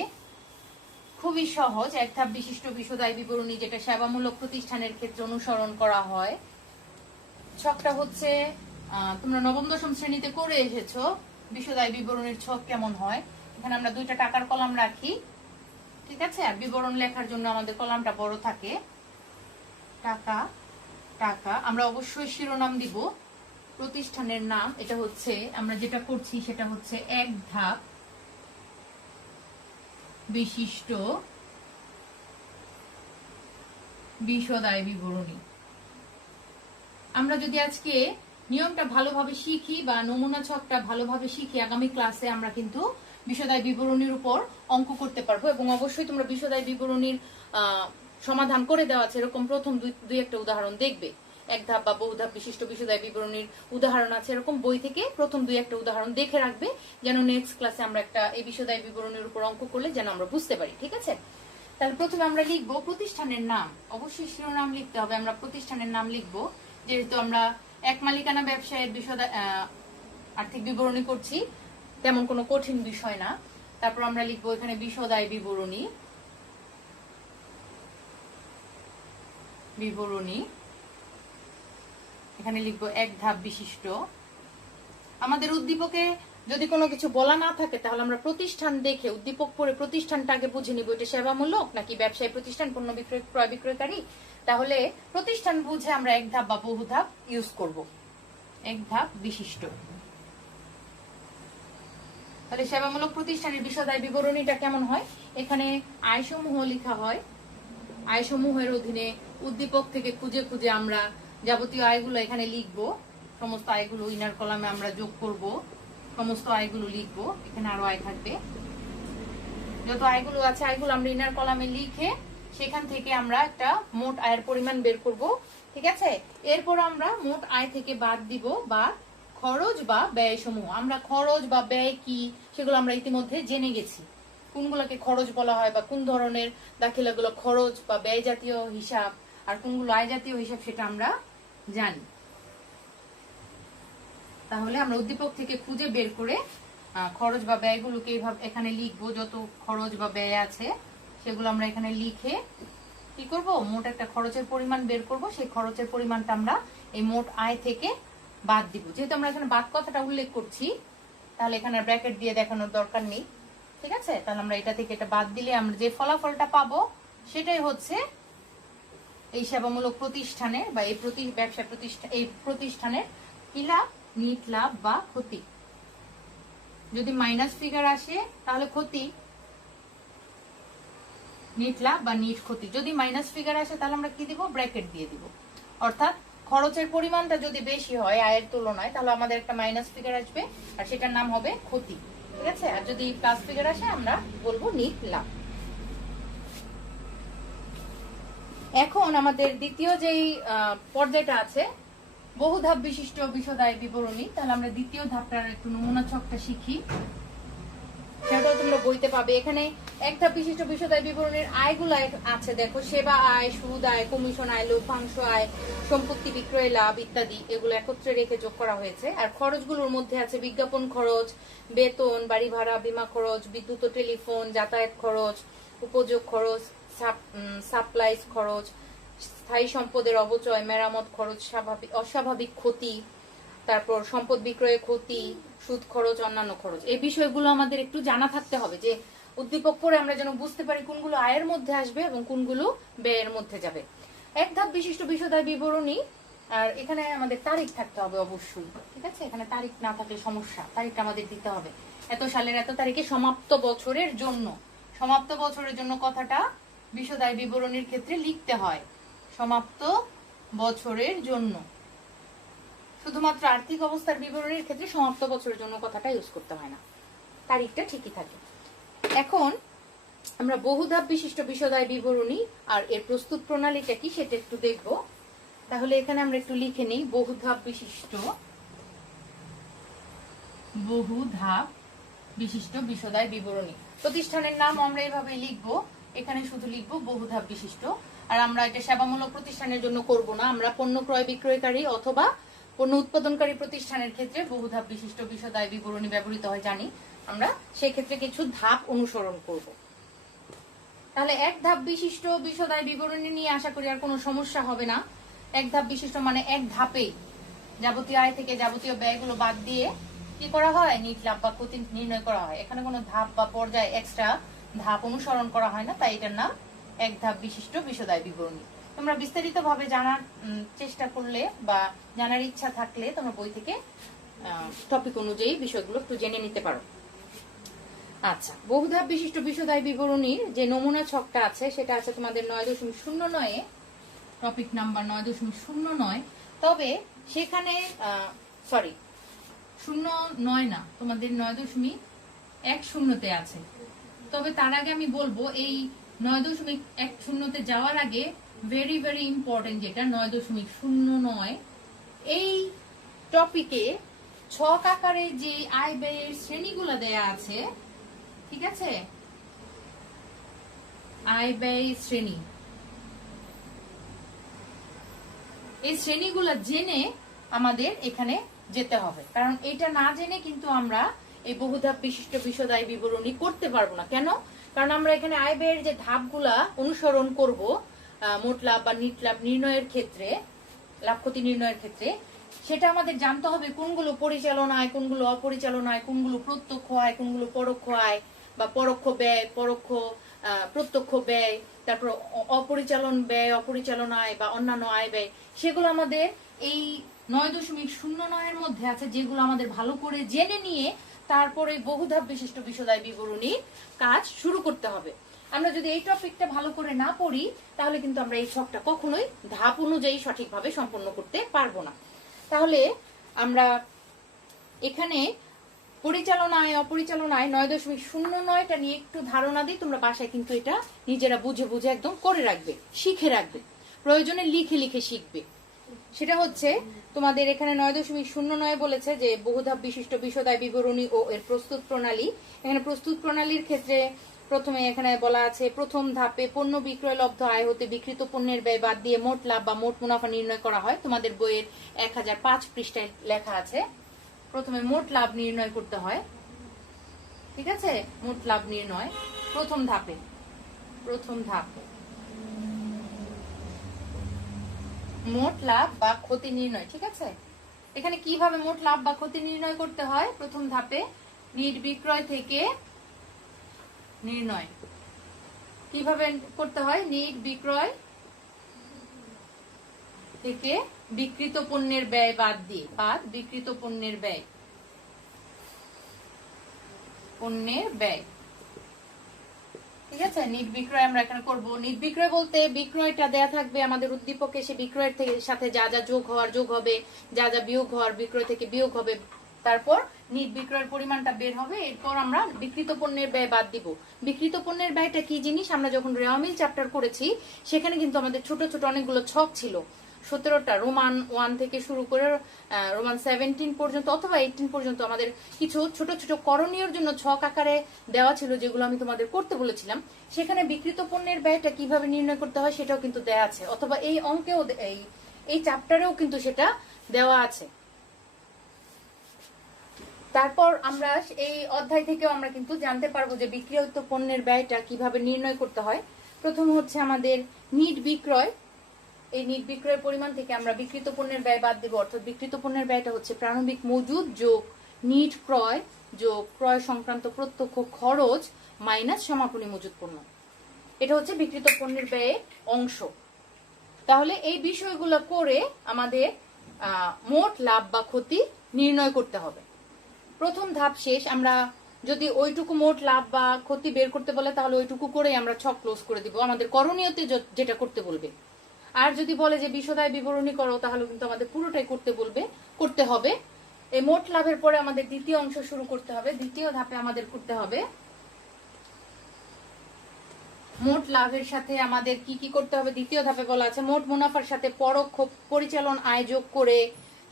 খুবই সহজ। এক ধাপ বিশিষ্ট বিশদ আয় বিবরণী যেটা সেবামূলক প্রতিষ্ঠানের ক্ষেত্রে অনুসরণ করা হয়, ছকটা হচ্ছে তোমরা নবম দশম শ্রেণীতে করে এসেছো। বিশদ আয় বিবরণীর ছক কেমন হয়, এখানে আমরা দুইটা টাকার কলাম রাখি, ঠিক আছে। আর বিবরণ লেখার জন্য আমাদের কলামটা বড় থাকে, টাকা টাকা। আমরা অবশ্যই শিরোনাম দিব, প্রতিষ্ঠানের নাম। এটা হচ্ছে আমরা যেটা করছি সেটা হচ্ছে এক ধাপ বিশিষ্ট বিশদ আয় বিবরণী। আমরা যদি আজকে নিয়মটা ভালোভাবে শিখি বা নমুনা ছকটা ভালোভাবে শিখি, আগামী ক্লাসে আমরা কিন্তু বিশদ আয় বিবরণীর উপর অঙ্ক করতে পারবো। এবং অবশ্যই তোমরা বিশদ আয় বিবরণীর সমাধান করে দেওয়া আছে এরকম প্রথম দুই একটা উদাহরণ দেখবে। এক ধাপ বা বহুধাপ বিশিষ্ট বিশদ আয় বিবরণীর উদাহরণ আছে এরকম বই থেকে প্রথম দুই একটা উদাহরণ দেখে রাখবে, যেন নেক্সট ক্লাসে আমরা একটা এই বিশদ আয় বিবরণীর উপর অঙ্ক করলে যেন আমরা বুঝতে পারি, ঠিক আছে। তাহলে প্রথমে আমরা লিখবো প্রতিষ্ঠানের নাম, অবশ্যই শিরোনাম লিখতে হবে। আমরা প্রতিষ্ঠানের নাম লিখবো, যেহেতু আমরা এক মালিকানা ব্যবসায়ের বিশদ আর্থিক বিবরণী করছি, তেমন কোনো কঠিন বিষয় না। তারপর আমরা লিখবো এখানে বিশদ আয় বিবরণী, এখানে লিখবো এক ধাপ বিশিষ্ট। আমাদের উদ্দীপকে যদি কোনো কিছু বলা না থাকে তাহলে আমরা প্রতিষ্ঠান দেখে উদ্দীপক পড়ে প্রতিষ্ঠানটা আগে বুঝে নিব, এটা সেবামূলক নাকি ব্যবসায়ী প্রতিষ্ঠান, পণ্য বিক্রয় ক্রয় বিক্রয়কারী। তাহলে প্রতিষ্ঠান বুঝে আমরা এক ধাপ বা বহু ধাপ ইউজ করব, এক ধাপ বিশিষ্ট। তাহলে সেবামূলক প্রতিষ্ঠানের বিশদ আয় বিবরণীটা কেমন হয়, এখানে আয়সমূহ লেখা হয়। আয়সমূহের অধীনে উদ্দীপক থেকে খুঁজে খুঁজে আমরা যাবতীয় আয়গুলো এখানে লিখবো। সমস্ত আয়গুলো ইনার কলামে আমরা যোগ করব, সমস্ত আয়গুলো লিখবো। এখানে আরো আয় থাকবে, যত আয়গুলো আছে আয়গুলো আমরা ইনার কলামে লিখে সেখান থেকে আমরা একটা মোট আয়ের পরিমাণ বের করব। ঠিক আছে, এরপর আমরা মোট আয় থেকে বাদ দিব বা খরচ বা ব্যয় সমূহ। আমরা খরচ বা ব্যয় কি সেগুলো আমরা ইতিমধ্যে জেনে গেছি, কোনগুলোকে খরচ বলা হয় বা কোন ধরনের দাখিলাগুলো খরচ বা ব্যয় জাতীয় হিসাব আর কোনগুলো আয় জাতীয় হিসাব সেটা আমরা জানি। তাহলে আমরা উদ্দীপক থেকে খুঁজে বের করে খরচ বা ব্যয়গুলোকে এইভাবে এখানে লিখবো। যত খরচ বা ব্যয় আছে সেগুলো আমরা এখানে লিখে কি করব, মোট একটা খরচের পরিমাণ বের করব। সেই খরচের পরিমাণটা আমরা এই মোট আয় থেকে বাদ দিব। যেহেতু আমরা এখানে বাদ কথাটা উল্লেখ করছি, তাহলে এখানে ব্র্যাকেট দিয়ে দেখানোর দরকার নেই। ঠিক আছে, তাহলে আমরা এটা থেকে এটা বাদ দিলে আমরা যে ফলাফলটা পাবো সেটাই হচ্ছে এই সেবামূলক প্রতিষ্ঠানের বা এই ব্যবসা প্রতিষ্ঠান, এই প্রতিষ্ঠানের কি লাভ, নিট লাভ বা ক্ষতি। যদি মাইনাস ফিগার আসে তাহলে ক্ষতি, নিট লাভ বা নিট ক্ষতি। যদি মাইনাস ফিগার আসে তাহলে আমরা কি দিব, ব্র্যাকেট দিয়ে দিব। অর্থাৎ খরচের পরিমাণটা যদি বেশি হয় আয়ের তুলনায় তাহলে আমাদের একটা মাইনাস ফিগার আসবে আর সেটার নাম হবে ক্ষতি। ঠিক আছে, আর যদি প্লাস ফিগার আসে আমরা বলবো নিট লাভ। এখন আমাদের দ্বিতীয় যেই পর্যায়টা আছে বহু ধাপ বিশিষ্ট বিশদ আয় বিবরণী, তাহলে আমরা দ্বিতীয় ধাপটার একটু নমুনা ছকটা শিখি, সেটাও তোমরা বইতে পাবে। এখানে এক ধাপ বিশিষ্ট বিশদ আয় বিবরণীর আয়গুলো আছে, দেখো সেবা আয়, সুদ আয়, কমিশন আয়, লভ্যাংশ আয়, সম্পত্তি বিক্রয় লাভ ইত্যাদি, এগুলো একত্রে রেখে যোগ করা হয়েছে। আর খরচগুলোর মধ্যে আছে বিজ্ঞাপন খরচ, বেতন, বাড়ি ভাড়া, বীমা খরচ, বিদ্যুৎ ও টেলিফোন, যাতায়াত খরচ, উপযোগ খরচ, সাপ্লাইজ খরচ, স্থায়ী সম্পদের অবচয়, মেরামত খরচ, অস্বাভাবিক ক্ষতি, তারপর সম্পদ বিক্রয়ের ক্ষতি, সুদ খরচ, অন্যান্য খরচ। এই বিষয়গুলো আমাদের একটু জানা থাকতে হবে, যে উদ্দীপক পড়ে আমরা যেন বুঝতে পারি কোনগুলো আয়ের মধ্যে আসবে এবং কোনগুলো ব্যয়ের মধ্যে যাবে। এক ধাপ বিশিষ্ট বিশদ আয় বিবরণী, আর এখানে আমাদের তারিখ থাকতে হবে অবশ্যই। ঠিক আছে, এখানে তারিখ না থাকলে সমস্যা, তারিখটা আমাদের দিতে হবে। এত সালের এত তারিখে সমাপ্ত বছরের জন্য, সমাপ্ত বছরের জন্য কথাটা বিশদ আয় বিবরণীর ক্ষেত্রে লিখতে হয়, সমাপ্ত বছরের জন্য। শুধুমাত্র আর্থিক অবস্থার বিবরণীর ক্ষেত্রে সমাপ্ত বছরের জন্য কথাটা ইউজ করতে হয় না, তারিখটা ঠিকই থাকে। এখন আমরা বহু ধাপ বিশিষ্ট বিশদ আয় বিবরণী আর এর প্রস্তুত প্রণালীটা কি সেটা একটু দেখব। তাহলে এখানে আমরা একটু লিখে নিই, বহু ধাপ বিশিষ্ট বিশদ আয় বিবরণী। প্রতিষ্ঠানের নাম আমরা এভাবে লিখবো, এখানে শুধু লিখবো বহু ধাপ বিশিষ্ট। আর আমরা এটা সেবামূলক প্রতিষ্ঠানের জন্য করব না, আমরা পণ্য ক্রয় বিক্রয়কারী অথবা পণ্য উৎপাদনকারী প্রতিষ্ঠানের ক্ষেত্রে বহু ধাপ বিশিষ্ট বিশদ আয় বিবরণী ব্যবহৃত হয় জানি, আমরা সেই ক্ষেত্রে কিছু ধাপ অনুসরণ করব। তাহলে এক ধাপ বিশিষ্ট বিশদ আয় বিবরণী নিয়ে আশা করি আর কোনো সমস্যা হবে না। এক ধাপ বিশিষ্ট মানে এক ধাপেই যাবতীয় আয় থেকে যাবতীয় ব্যয়গুলো বাদ দিয়ে কি করা হয়, নিট লাভ বা ক্ষতি নির্ণয় করা হয়। এখানে কোনো ধাপ বা পর্যায়ে এক্সট্রা ধাপ অনুসরণ করা হয় না, তাই এটার নাম এক ধাপ বিশিষ্ট বিশদ আয় বিবরণী। তোমরা বিস্তারিত ভাবে জানার চেষ্টা করলে বা জানার ইচ্ছা থাকলে তোমরা বই থেকে টপিক অনুযায়ী বিষয়গুলো একটু জেনে নিতে পারো। আচ্ছা, বহু ধাপ বিশিষ্ট বিশদ আয় বিবরণীর যে নমুনা ছকটা আছে সেটা আছে তোমাদের 9.09 টপিক নাম্বার 9.09। তবে সেখানে 09 না, তোমাদের 9.10 আছে। তবে তার আগে আমি বলবো এই 9.10 যাওয়ার আগে ভেরি ভেরি ইম্পর্টেন্ট যেটা 9.09, এই টপিকে ছক আকারে যে আয় ব্যয়ের শ্রেণীগুলো দেয়া আছে, ঠিক আছে, আয় ব্যয় শ্রেণী, এই শ্রেণীগুলো জেনে আমাদের এখানে যেতে হবে, কারণ এটা না জেনে কিন্তু আমরা এই বহুধাপ বিশিষ্ট বিশদ বিবরণী করতে পারবো না। কেন? কারণ আমরা এখানে আয় ব্যয়ের যে ধাপগুলা অনুসরণ করব মোট লাভ বা নিট লাভ নির্ণয়ের ক্ষেত্রে, লাভ ক্ষতি নির্ণয়ের ক্ষেত্রে, সেটা আমাদের জানতে হবে কোনগুলো পরিচালনা আয়, কোনগুলো অপরিচালনা আয়, কোনগুলো প্রত্যক্ষ আয়, কোনগুলো পরোক্ষ আয় বা পরোক্ষ ব্যয়, পরোক্ষ প্রত্যক্ষ ব্যয়, তারপর অপরিচালন ব্যয়, অপরিচালনা আয় বা অন্যান্য আয় ব্যয়, সেগুলো আমাদের এই 9.09 এর মধ্যে আছে, যেগুলো আমাদের ভালো করে জেনে নিয়ে তারপরে বহুধাপ বিশিষ্ট বিশদায় বিবরণীর কাজ শুরু করতে হবে। আমরা যদি এই টপিকটা ভালো করে না পড়ি তাহলে কিন্তু আমরা এই ছকটা কখনোই ধাপ অনুযায়ী সঠিকভাবে সম্পন্ন করতে পারবো না। তাহলে আমরা এখানে পরিচালনায় অপরিচালনায় 9.09টা নিয়ে একটু ধারণা দিই, তোমরা বাসায় কিন্তু এটা নিজেরা বুঝে বুঝে একদম করে রাখবে, শিখে রাখবে, প্রয়োজনে লিখে লিখে শিখবে। সেটা হচ্ছে তোমাদের এখানে 9.09 বলেছে যে বহুধাপ বিশিষ্ট বিশদায় বিবরণী ও এর প্রস্তুত প্রণালী। এখানে প্রস্তুত প্রণালীর ক্ষেত্রে প্রথমে এখানে বলা আছে প্রথম ধাপে পণ্য বিক্রয় লব্ধ আয় হতে বিক্রিত পণ্যের ব্যয় বাদ দিয়ে মোট লাভ বা মোট মুনাফা নির্ণয় করা হয়। তোমাদের বইয়ের 1005 পৃষ্ঠায় লেখা আছে প্রথমে মোট লাভ নির্ণয় করতে হয়। ঠিক আছে, মোট লাভ নির্ণয় প্রথম ধাপে, প্রথম ধাপ মোট লাভ বা ক্ষতি নির্ণয়। ঠিক আছে, এখানে কিভাবে মোট লাভ বা ক্ষতি নির্ণয় করতে হয়? প্রথম ধাপে নিট বিক্রয় থেকে নির্ণয় কিভাবে করতে হয়? নিট বিক্রয় থেকে বিক্রিত পণ্যের ব্যয় বাদ দিয়ে, বাদ বিক্রিত পণ্যের ব্যয়, পণ্যের ব্যয়। ঠিক আছে, নিট বিক্রয় আমরা এখানে করব। নিট বিক্রয় বলতে বিক্রয়টা দেয়া থাকবে আমাদের উদ্দীপকে, সে বিক্রয়ের থেকে সাথে যা যা যোগ হওয়ার যোগ হবে, যা যা বিয়োগ হওয়ার বিক্রয় থেকে বিয়োগ হবে, তারপর নিট বিক্রয়ের পরিমাণটা বের হবে। এরপর আমরা বিক্রিত পণ্যের ব্যয় বাদ দিব। বিক্রিত পণ্যের ব্যয়টা কি জিনিস? আমরা যখন রেওয়া মিল চ্যাপ্টার করেছি সেখানে কিন্তু আমাদের ছোট ছোট অনেকগুলো ছক ছিল, 17টা, রোমান 1 থেকে শুরু করে রোমান 17 পর্যন্ত অথবা 18 পর্যন্ত আমাদের কিছু ছোট ছোট করণীয়র জন্য ছক আকারে দেওয়া ছিল, যেগুলো আমি তোমাদের করতে বলেছিলাম। সেখানে বিক্রিত পণ্যের ব্যয়টা কিভাবে নির্ণয় করতে হয় সেটাও কিন্তু দেওয়া আছে, অথবা এই অঙ্কেও এই চ্যাপ্টারেও কিন্তু সেটা দেওয়া আছে। তারপর আমরা এই অধ্যায় থেকেও আমরা কিন্তু জানতে পারবো যে বিক্রিত পণ্যের ব্যয়টা কিভাবে নির্ণয় করতে হয়। প্রথম হচ্ছে আমাদের নিট বিক্রয়। এই নিট বিক্রয়ের পরিমাণ থেকে আমরা বিক্রিত পণ্যের ব্যয় বাদ দেব, অর্থাৎ বিক্রিত পণ্যের ব্যয়টা হচ্ছে প্রারম্ভিক মজুদ যোগ নিট ক্রয় যোগ ক্রয় সংক্রান্ত প্রত্যক্ষ খরচ মাইনাস সমাপনী মজুদ পণ্য। এটা হচ্ছে বিক্রিত পণ্যের ব্যয়ের অংশ। তাহলে এই বিষয়গুলো করে আমাদের মোট লাভ বা ক্ষতি নির্ণয় করতে হবে। প্রথম ধাপ শেষ। আমরা যদি ওইটুকু মোট লাভ বা ক্ষতি বের করতে বলে তাহলে ওইটুকু করে আমরা ছক ক্লোজ করে দিব, আমাদের করণীয়তে যেটা করতে বলবে। আর যদি বলে যে বিশদায় বিবরণী করো তাহলে কিন্তু আমাদের পুরোটাই করতে হবে। এই মোট লাভের পরে আমাদের দ্বিতীয় অংশ শুরু করতে হবে। দ্বিতীয় ধাপে আমাদের করতে হবে মোট লাভের সাথে আমাদের কি কি করতে হবে। দ্বিতীয় ধাপে বলা আছে মোট মুনাফার সাথে পরোক্ষ পরিচালন আয় যোগ করে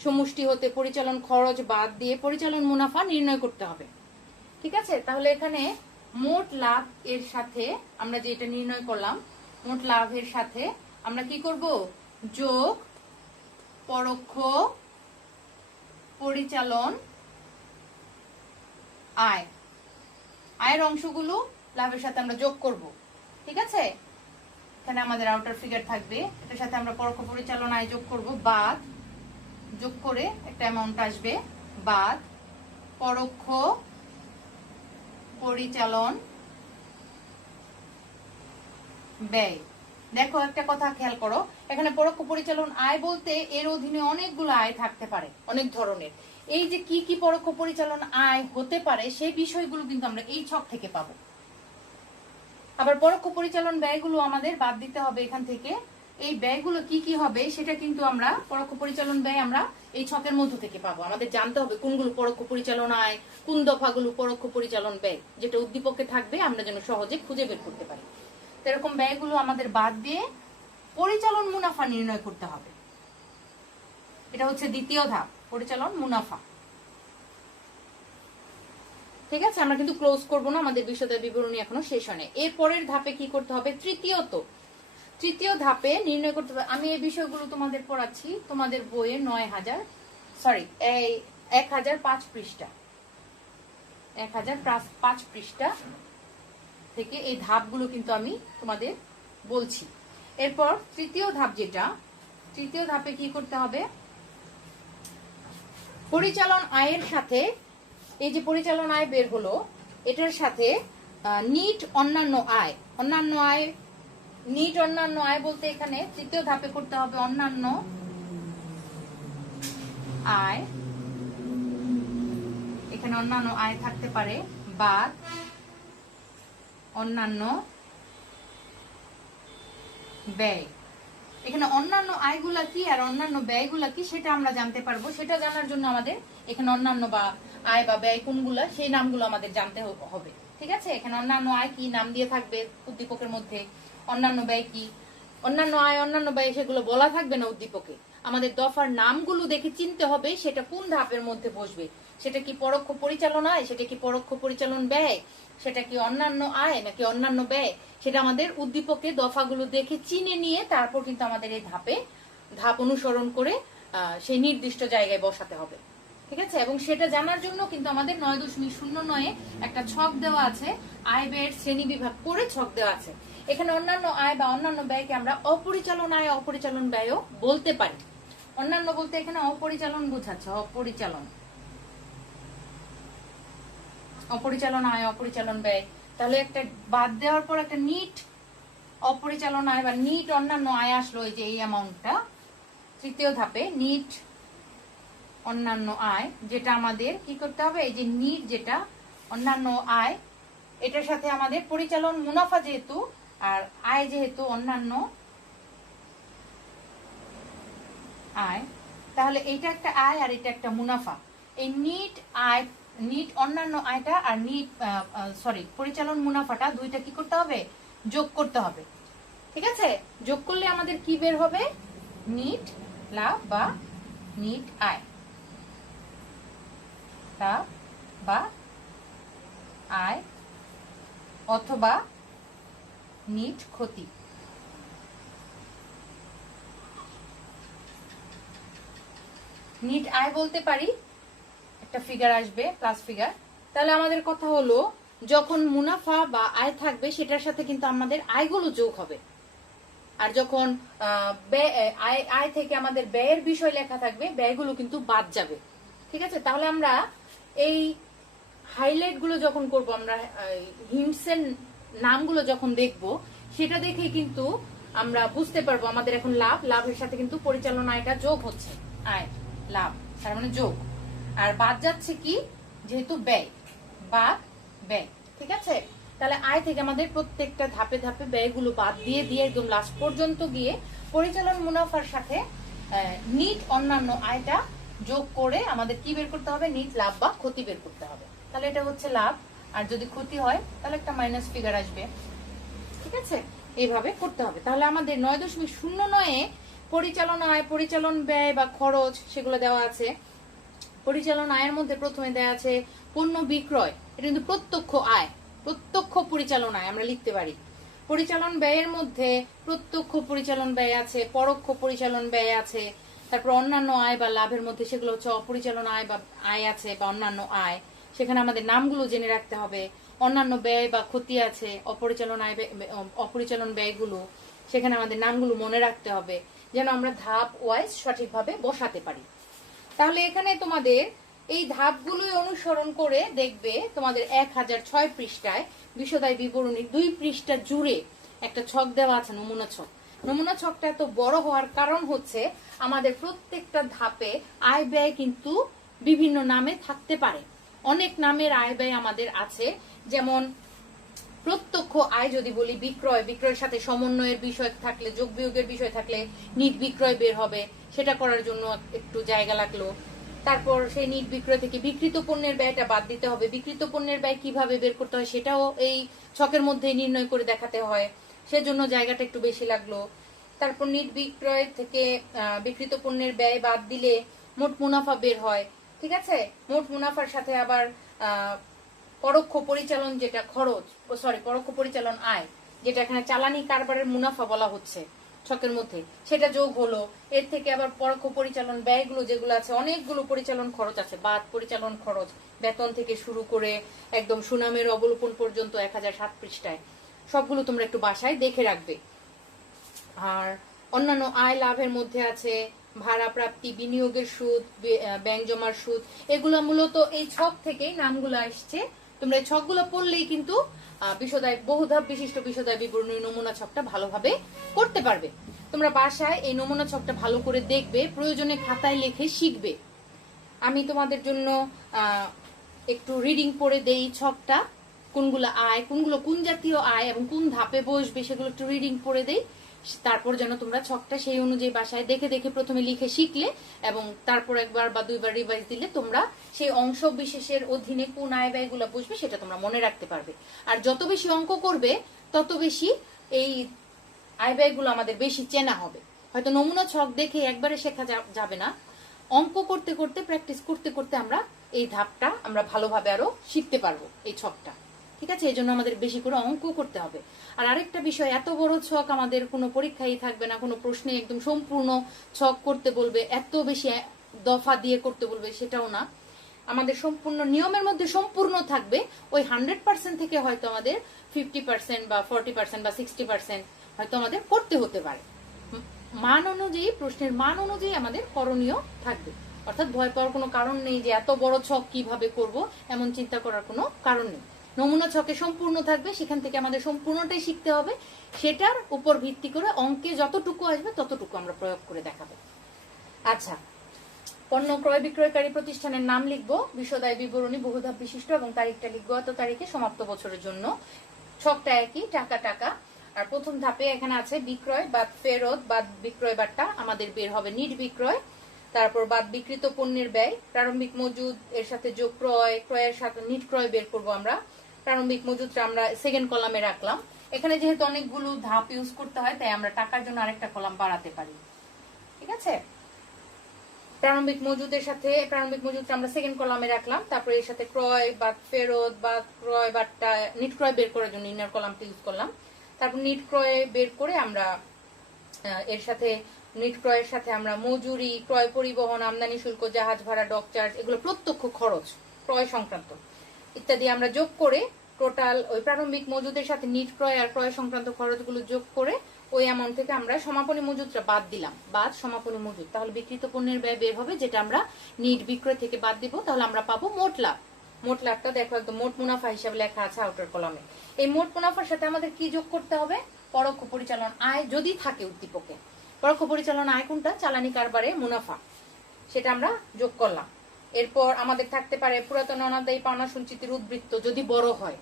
সমষ্টি হতে পরিচালন খরচ বাদ দিয়ে পরিচালন মুনাফা নির্ণয় করতে হবে। ঠিক আছে, তাহলে এখানে মোট লাভ এর সাথে আমরা যে এটা নির্ণয় করলাম, মোট লাভের সাথে আমরা কি করব? যোগ পরোক্ষ পরিচালন আয়, আয়ের অংশগুলো লাভের সাথে আমরা যোগ করব। ঠিক আছে, এখানে আমাদের আউটার ফিগার থাকবে, এটার সাথে আমরা পরোক্ষ পরিচালন আয় যোগ করব, বাদ, যোগ করে একটা অ্যামাউন্ট আসবে, বাদ পরোক্ষ পরিচালন ব্যয়। দেখো একটা কথা খেয়াল করো, এখানে পরোক্ষ পরিচালন আয় বলতে এর অধীনে অনেকগুলো আয় থাকতে পারে, অনেক ধরনের। এই যে কি কি পরোক্ষ পরিচালন আয় হতে পারে সেই বিষয়গুলো কিন্তু আমরা এই ছক থেকে পাবো। আবার পরোক্ষ পরিচালন ব্যয়গুলো আমাদের বাদ দিতে হবে এখান থেকে। এই ব্যয়গুলো কি কি হবে সেটা কিন্তু আমরা পরোক্ষ পরিচালন ব্যয় আমরা এই ছকের মধ্য থেকে পাবো। আমাদের জানতে হবে কোনগুলো পরোক্ষ পরিচালন আয়, কোন দফাগুলো পরোক্ষ পরিচালন ব্যয়, যেটা উদ্দীপকে থাকবে আমরা যেন সহজে খুঁজে বের করতে পারি। এরকম ব্যয়গুলো আমাদের বাদ দিয়ে পরিচালন মুনাফা নির্ণয় করতে হবে। এটা হচ্ছে দ্বিতীয় ধাপ, পরিচালন মুনাফা। ঠিক আছে, আমরা কিন্তু ক্লোজ করব না, আমাদের বিশদায় বিবরণী এখনো শেষ হয় না। এর পরের ধাপে কি করতে হবে, তৃতীয় ধাপে নির্ণয় করতে হবে। আমি এই বিষয়গুলো তোমাদের পড়াচ্ছি তোমাদের বইয়ের 1005 পৃষ্ঠা 1005 পৃষ্ঠা থেকে এই ধাপগুলো কিন্তু আমি তোমাদের বলছি। এরপর তৃতীয় ধাপে কি করতে হবে, পরিচালন আয়ের সাথে, এই যে পরিচালন আয় বের হলো, এটার সাথে নিট অন্যান্য আয় বলতে এখানে তৃতীয় ধাপে করতে হবে অন্যান্য আয়। এখানে অন্যান্য আয় থাকতে পারে বাদ অন্যান্য ব্যয়। এখানে অন্যান্য আয়গুলা কি আর অন্যান্য ব্যয়গুলা কি সেটা আমরা জানতে পারবো। সেটা জানার জন্য আমাদের এখানে অন্যান্য বা আয় বা ব্যয় কোনগুলা সেই নামগুলো আমাদের জানতে হবে। ঠিক আছে, এখানে অন্যান্য আয় কি নাম দিয়ে থাকবে উদ্দীপকের মধ্যে, অন্যান্য ব্যয় কি, অন্যান্য আয় অন্যান্য ব্যয় সেগুলো বলা থাকবে না উদ্দীপকে। আমাদের দফার নামগুলো দেখে চিনতে হবে সেটা কোন ধাপের মধ্যে বসবে। সেটা কি পরোক্ষ পরিচালন আয়, সেটা কি পরোক্ষ পরিচালন ব্যয়, সেটা কি অন্যান্য আয় নাকি অন্যান্য ব্যয়, সেটা আমাদের উদ্দীপকে দফাগুলো দেখে চিনে নিয়ে তারপর কিন্তু আমাদের এই ধাপ অনুসরণ করে সেই নির্দিষ্ট জায়গায় বসাতে হবে। ঠিক আছে, এবং সেটা জানার জন্য কিন্তু আমাদের 9.09 একটা ছক দেওয়া আছে, আয় ব্যয়ের শ্রেণী বিভাগ করে ছক দেওয়া আছে। এখানে অন্যান্য আয় বা অন্যান্য ব্যয়কে আমরা অপরিচালন আয় অপরিচালন ব্যয়ও বলতে পারি। অন্যান্য বলতে এখানে অপরিচালন বোঝাচ্ছে, অপরিচালন আয় অপরিচালন ব্যয়। তাহলে একটা বাদ দেওয়ার পর একটা নিট অপরিচালন আয় বা নিট অন্যান্য আয় আসলো, এই যে এই অ্যামাউন্টটা তৃতীয় ধাপে নিট অন্যান্য আয়, যেটা আমাদের কি করতে হবে, এই যে নিট যেটা অন্যান্য আয়, এটার সাথে আমাদের পরিচালন মুনাফা যেহেতু আর আয় যেহেতু অন্যান্য আয়, তাহলে এটা একটা আয় আর এটা একটা মুনাফা। এই নিট অন্যান্য আয়টা আর পরিচালন মুনাফাটা দুইটা কি করতে হবে, যোগ করতে হবে। ঠিক আছে, যোগ করলে আমাদের কি বের হবে, নিট লাভ বা নিট আয় বা আয় অথবা নিট ক্ষতি। নিট আয় বলতে পারি, একটা ফিগার আসবে প্লাস ফিগার। তাহলে আমাদের কথা হলো যখন মুনাফা বা আয় থাকবে সেটার সাথে কিন্তু আমাদের আয়গুলো যোগ হবে, আর যখন আয় থেকে আমাদের ব্যয়ের বিষয় লেখা থাকবে ব্যয়গুলো কিন্তু বাদ যাবে। ঠিক আছে, তাহলে আমরা এই হাইলাইট গুলো যখন করব, আমরা হিন্টসের নামগুলো যখন দেখব, সেটা দেখে কিন্তু আমরা বুঝতে পারবো আমাদের এখন লাভের সাথে কিন্তু পরিচালন আয়টা যোগ হচ্ছে, আয় লাভ তার মানে যোগ, আর বাদ যাচ্ছে কি, যেহেতু ব্যয় ব্যয়। ঠিক আছে, তাহলে আয় থেকে আমাদের প্রত্যেকটা ধাপে ধাপে ব্যয়গুলো বাদ দিয়ে একদম লাস্ট পর্যন্ত গিয়ে পরিচালন মুনাফার সাথে নিট অন্যান্য আয়টা যোগ করে আমাদের কি বের করতে হবে, নিট লাভ বা ক্ষতি বের করতে হবে। তাহলে এটা হচ্ছে লাভ, আর যদি ক্ষতি হয় তাহলে একটা মাইনাস ফিগার আসবে। ঠিক আছে, এইভাবে করতে হবে। তাহলে আমাদের 9.09 পরিচালন আয় পরিচালন ব্যয় বা খরচ সেগুলো দেওয়া আছে। পরিচালন আয়ের মধ্যে প্রথমে দেওয়া আছে পণ্য বিক্রয়, এটা কিন্তু প্রত্যক্ষ পরিচালন আয় আমরা লিখতে পারি। পরিচালন ব্যয়ের মধ্যে প্রত্যক্ষ পরিচালন ব্যয় আছে, পরোক্ষ পরিচালন ব্যয় আছে, তারপর অন্যান্য আয় বা লাভের মধ্যে সেগুলো হচ্ছে অপরিচালন আয় বা আয় আছে বা অন্যান্য আয়, সেখানে আমাদের নামগুলো জেনে রাখতে হবে। অন্যান্য ব্যয় বা ক্ষতি আছে, অপরিচালন ব্যয়গুলো, সেখানে আমাদের নামগুলো মনে রাখতে হবে যেন আমরা ধাপ ওয়াইজ সঠিকভাবে বসাতে পারি। তাহলে এখানে তোমাদের এই ধাপগুলোই অনুসরণ করে দেখবে তোমাদের 1006 পৃষ্ঠায় বিশদায় বিবরণী 2 পৃষ্ঠা জুড়ে একটা ছক দেওয়া আছে, নমুনা ছক। নমুনা ছকটা এত বড় হওয়ার কারণ হচ্ছে আমাদের প্রত্যেকটা ধাপে আয় ব্যয় কিন্তু বিভিন্ন নামে থাকতে পারে। অনেক নামের আয় ব্যয় আমাদের আছে, যেমন প্রত্যক্ষ আয় যদি বলি বিক্রয়ের সাথে সমন্বয়ের বিষয় থাকলে, যোগ বিয়োগের বিষয় থাকলে নিট বিক্রয় বের হবে, সেটা করার জন্য একটু জায়গা লাগলো। তারপর সেই নিট বিক্রয় থেকে বিক্রিত পণ্যের ব্যয়টা বাদ দিতে হবে, বিক্রিত পণ্যের ব্যয় কিভাবে বের করতে হয় সেটাও এই ছকের মধ্যে নির্ণয় করে দেখাতে হয়, সেজন্য জায়গাটা একটু বেশি লাগলো। তারপর নিট বিক্রয় থেকে বিক্রিত পণ্যের ব্যয় বাদ দিলে মোট মুনাফা বের হয়। ঠিক আছে, মোট মুনাফার সাথে আবার পরোক্ষ পরিচালন যেটা খরচ, পরোক্ষ পরিচালন আয়, যেটা এখানে চালানি কারবারের মুনাফা বলা হচ্ছে ছকের মধ্যে, সেটা যোগ হলো। এর থেকে আবার পরোক্ষ পরিচালন ব্যয়গুলো যেগুলো আছে, অনেকগুলো পরিচালন খরচ আছে, বাদ পরিচালন খরচ, বেতন থেকে শুরু করে একদম সুনামের অবলোপন পর্যন্ত 1007 পৃষ্ঠায়, সবগুলো তোমরা একটু বাসায় দেখে রাখবে। আর অন্যান্য আয় লাভের মধ্যে আছে ভাড়া প্রাপ্তি, বিনিয়োগের সুদ, ব্যাংক জমার সুদ, এগুলো মূলত এই ছক থেকেই নামগুলো আসছে। তোমরা এই ছকগুলো পড়লেই কিন্তু বিশদায় বহুধাপ বিশিষ্ট বিশদায় বিবরণী নমুনা ছকটা ভালোভাবে করতে পারবে। তোমরা বাসায় এই নমুনা ছকটা ভালো করে দেখবে, প্রয়োজনে খাতায় লিখে শিখবে। আমি তোমাদের জন্য একটু রিডিং পড়ে দেই ছকটা, কোনগুলো আয়, কোনগুলো কোন জাতীয় আয় এবং কোন ধাপে বসবে সেগুলো একটু রিডিং পড়ে দেই। তারপর যেন তোমরা ছকটা সেই অনুযায়ী বাসায় দেখে দেখে প্রথমে লিখে শিখলে এবং তারপর একবার বা দুইবার রিভাইজ দিলে তোমরা সেই অংশ বিশেষের অধীনে কোন আয় ব্যয়গুলো বসবে সেটা তোমরা মনে রাখতে পারবে। আর যত বেশি অঙ্ক করবে তত বেশি এই আয় ব্যয়গুলো আমাদের বেশি চেনা হবে। হয়তো নমুনা ছক দেখে একবারে শেখা যাবে না, অঙ্ক করতে করতে প্র্যাকটিস করতে করতে আমরা এই ধাপটা আমরা ভালোভাবে আরো শিখতে পারবো এই ছকটা। ঠিক আছে, এই জন্য আমাদের বেশি করে অঙ্ক করতে হবে। আর আরেকটা বিষয়, এত বড় ছক আমাদের কোনো পরীক্ষাই থাকবে না, কোনো প্রশ্নে একদম সম্পূর্ণ ছক করতে বলবে, এত বেশি দফা দিয়ে করতে বলবে সেটাও না। আমাদের সম্পূর্ণ নিয়মের মধ্যে সম্পূর্ণ থাকবে, ওই 100% থেকে হয়তো আমাদের 50% বা 40% বা 60% হয়তো আমাদের করতে হতে পারে। মান অনুযায়ী, প্রশ্নের মান অনুযায়ী আমাদের করণীয় থাকবে। অর্থাৎ ভয় পাওয়ার কোনো কারণ নেই যে এত বড় ছক কিভাবে করব, এমন চিন্তা করার কোনো কারণ নেই। নমুনা ছকে সম্পূর্ণ থাকবে, সেখান থেকে আমাদের সম্পূর্ণটাই শিখতে হবে, সেটার উপর ভিত্তি করে অঙ্কে যতটুকু আসবে ততটুকু আমরা প্রয়োগ করে দেখাবো। আচ্ছা, পণ্য ক্রয় বিক্রয়কারী প্রতিষ্ঠানের নাম লিখবো, বিশদায় বিবরণী বহুধাপ বিশিষ্ট এবং তারিখটা লিখবো এত তারিখে সমাপ্ত বছরের জন্য। ছকটা একই, টাকা টাকা। আর প্রথম ধাপে এখানে আছে বিক্রয় বাদ ফেরত বাদ বিক্রয় বাট্টা, আমাদের বের হবে নিট বিক্রয়। তারপর বাদ বিক্রিত পণ্যের ব্যয়, প্রারম্ভিক মজুদ এর সাথে যোগ ক্রয়, ক্রয়ের সাথে নিট ক্রয় বের করব আমরা। প্রারম্ভিক মজুদটা আমরা সেকেন্ড কলামে রাখলাম। এখানে যেহেতু অনেকগুলো ধাপ ইউজ করতে হয় তাই আমরা টাকার জন্য আরেকটা কলাম বাড়াতে পারি। ঠিক আছে, প্রারম্ভিক মজুদটা আমরা সেকেন্ড কলামে রাখলাম। তারপরে এর সাথে ক্রয় বা ফেরত বা ক্রয় বাট্টা, নিট ক্রয় বের করার জন্য ইনার কলামটা ইউজ করলাম। তারপর নিট ক্রয় বের করে আমরা এর সাথে নিট ক্রয়ের সাথে আমরা মজুরি, ক্রয় পরিবহন, আমদানি শুল্ক, জাহাজ ভাড়া, ডক চার্জ, এগুলো প্রত্যক্ষ খরচ ক্রয় সংক্রান্ত ইত্যাদি আমরা যোগ করে টোটাল ওই প্রারম্ভিক মজুদের সাথে নিট ক্রয় আর ক্রয় সংক্রান্ত খরচগুলো যোগ করে ওই অ্যামাউন্ট থেকে আমরা সমাপনী মজুদটা বাদ দিলাম, বাদ সমাপনী মজুদ। তাহলে বিক্রিত পণ্যের ব্যয় বের হবে, যেটা আমরা নিট বিক্রয় থেকে বাদ দিব। তাহলে আমরা পাবো মোট লাভ। মোট লাভটা দেখো একদম মোট মুনাফা হিসাবে লেখা আছে আউটার কলামে। এই মোট মুনাফার সাথে আমাদের কি যোগ করতে হবে? পরোক্ষ পরিচালন আয় যদি থাকে উদ্দীপকে। পরোক্ষ পরিচালন আয় কোনটা? চালানি কারবারে মুনাফা, সেটা আমরা যোগ করলাম। এরপর আমাদের থাকতে পারে পুরাতন অনাদায়ী পাওনা সঞ্চিতির উদ্বৃত্ত যদি বড় হয়।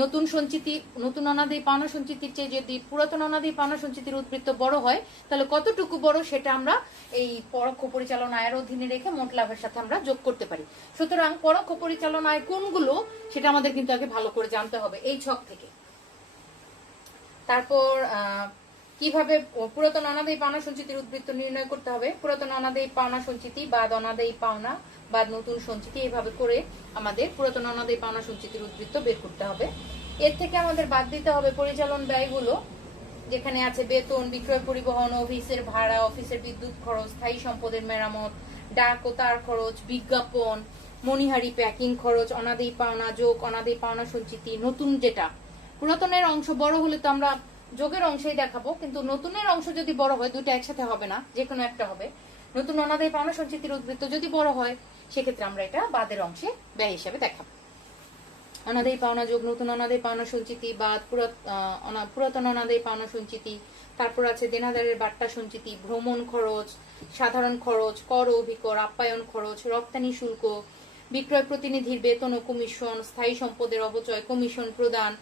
নতুন অনাদায়ী পাওনা সঞ্চিতির চেয়ে যদি পুরাতন অনাদায়ী পাওনা সঞ্চিতির উদ্বৃত্ত বড় হয় তাহলে কতটুকু বড় সেটা আমরা এই পরোক্ষ পরিচালন আয়ের অধীনে রেখে মোট লাভের সাথে আমরা যোগ করতে পারি। সুতরাং পরোক্ষ পরিচালন আয় কোনগুলো সেটা আমাদের কিন্তু আগে ভালো করে জানতে হবে এই ছক থেকে। তারপর কিভাবে পুরাতন অনাদায়ী পাওনা সঞ্চিতির উদ্বৃত্ত নির্ণয় করতে হবে? পুরাতন অনাদায়ী পাওনা সঞ্চিতি বাদ অনাদায়ী পাওনা বাদ নতুন সঞ্চিতি, এইভাবে করে আমাদের পুরাতন অনাদায়ী পাওনা সঞ্চিতির উদ্বৃত্ত বের করতে হবে। এর থেকে আমাদের বাদ দিতে হবে পরিচালন ব্যয়গুলো, যেখানে আছে বেতন, বিক্রয় পরিবহন, অফিসের ভাড়া, অফিসের বিদ্যুৎ খরচ, স্থায়ী সম্পদের মেরামত, ডাক ও তার খরচ, বিজ্ঞাপন, মণিহারি প্যাকিং খরচ, অনাদায়ী পাওনা যোগ অনাদায়ী পাওনা সঞ্চিতি। নতুন যেটা, পুরাতনের অংশ বড় হলে তো আমরা যোগের অংশেই দেখাবো, কিন্তু নতুনের অংশ যদি বড় হয় দুটো একসাথে হবে না, যে কোনো একটা হবে। নতুন অনাদায়ী পাওনা সঞ্চিতির উদ্বৃত্ত যদি বড় হয় সেক্ষেত্রে আমরা এটা বাদের অংশে ব্যয় হিসাবে দেখাবো। অনাদায়ী পাওনা যোগ নতুন অনাদায়ী পাওনা সঞ্চিতি বাদ পুরাতন অনাদায়ী পাওনা সঞ্চিতি। তারপর আছে দেনাদারের বাট্টা সঞ্চিতি, ভ্রমণ খরচ, সাধারণ খরচ, কর অভিকর, আপ্যায়ন খরচ, রপ্তানি শুল্ক, বিক্রয় প্রতিনিধির বেতন ও কমিশন, স্থায়ী সম্পদের অবচয়, কমিশন প্রদান,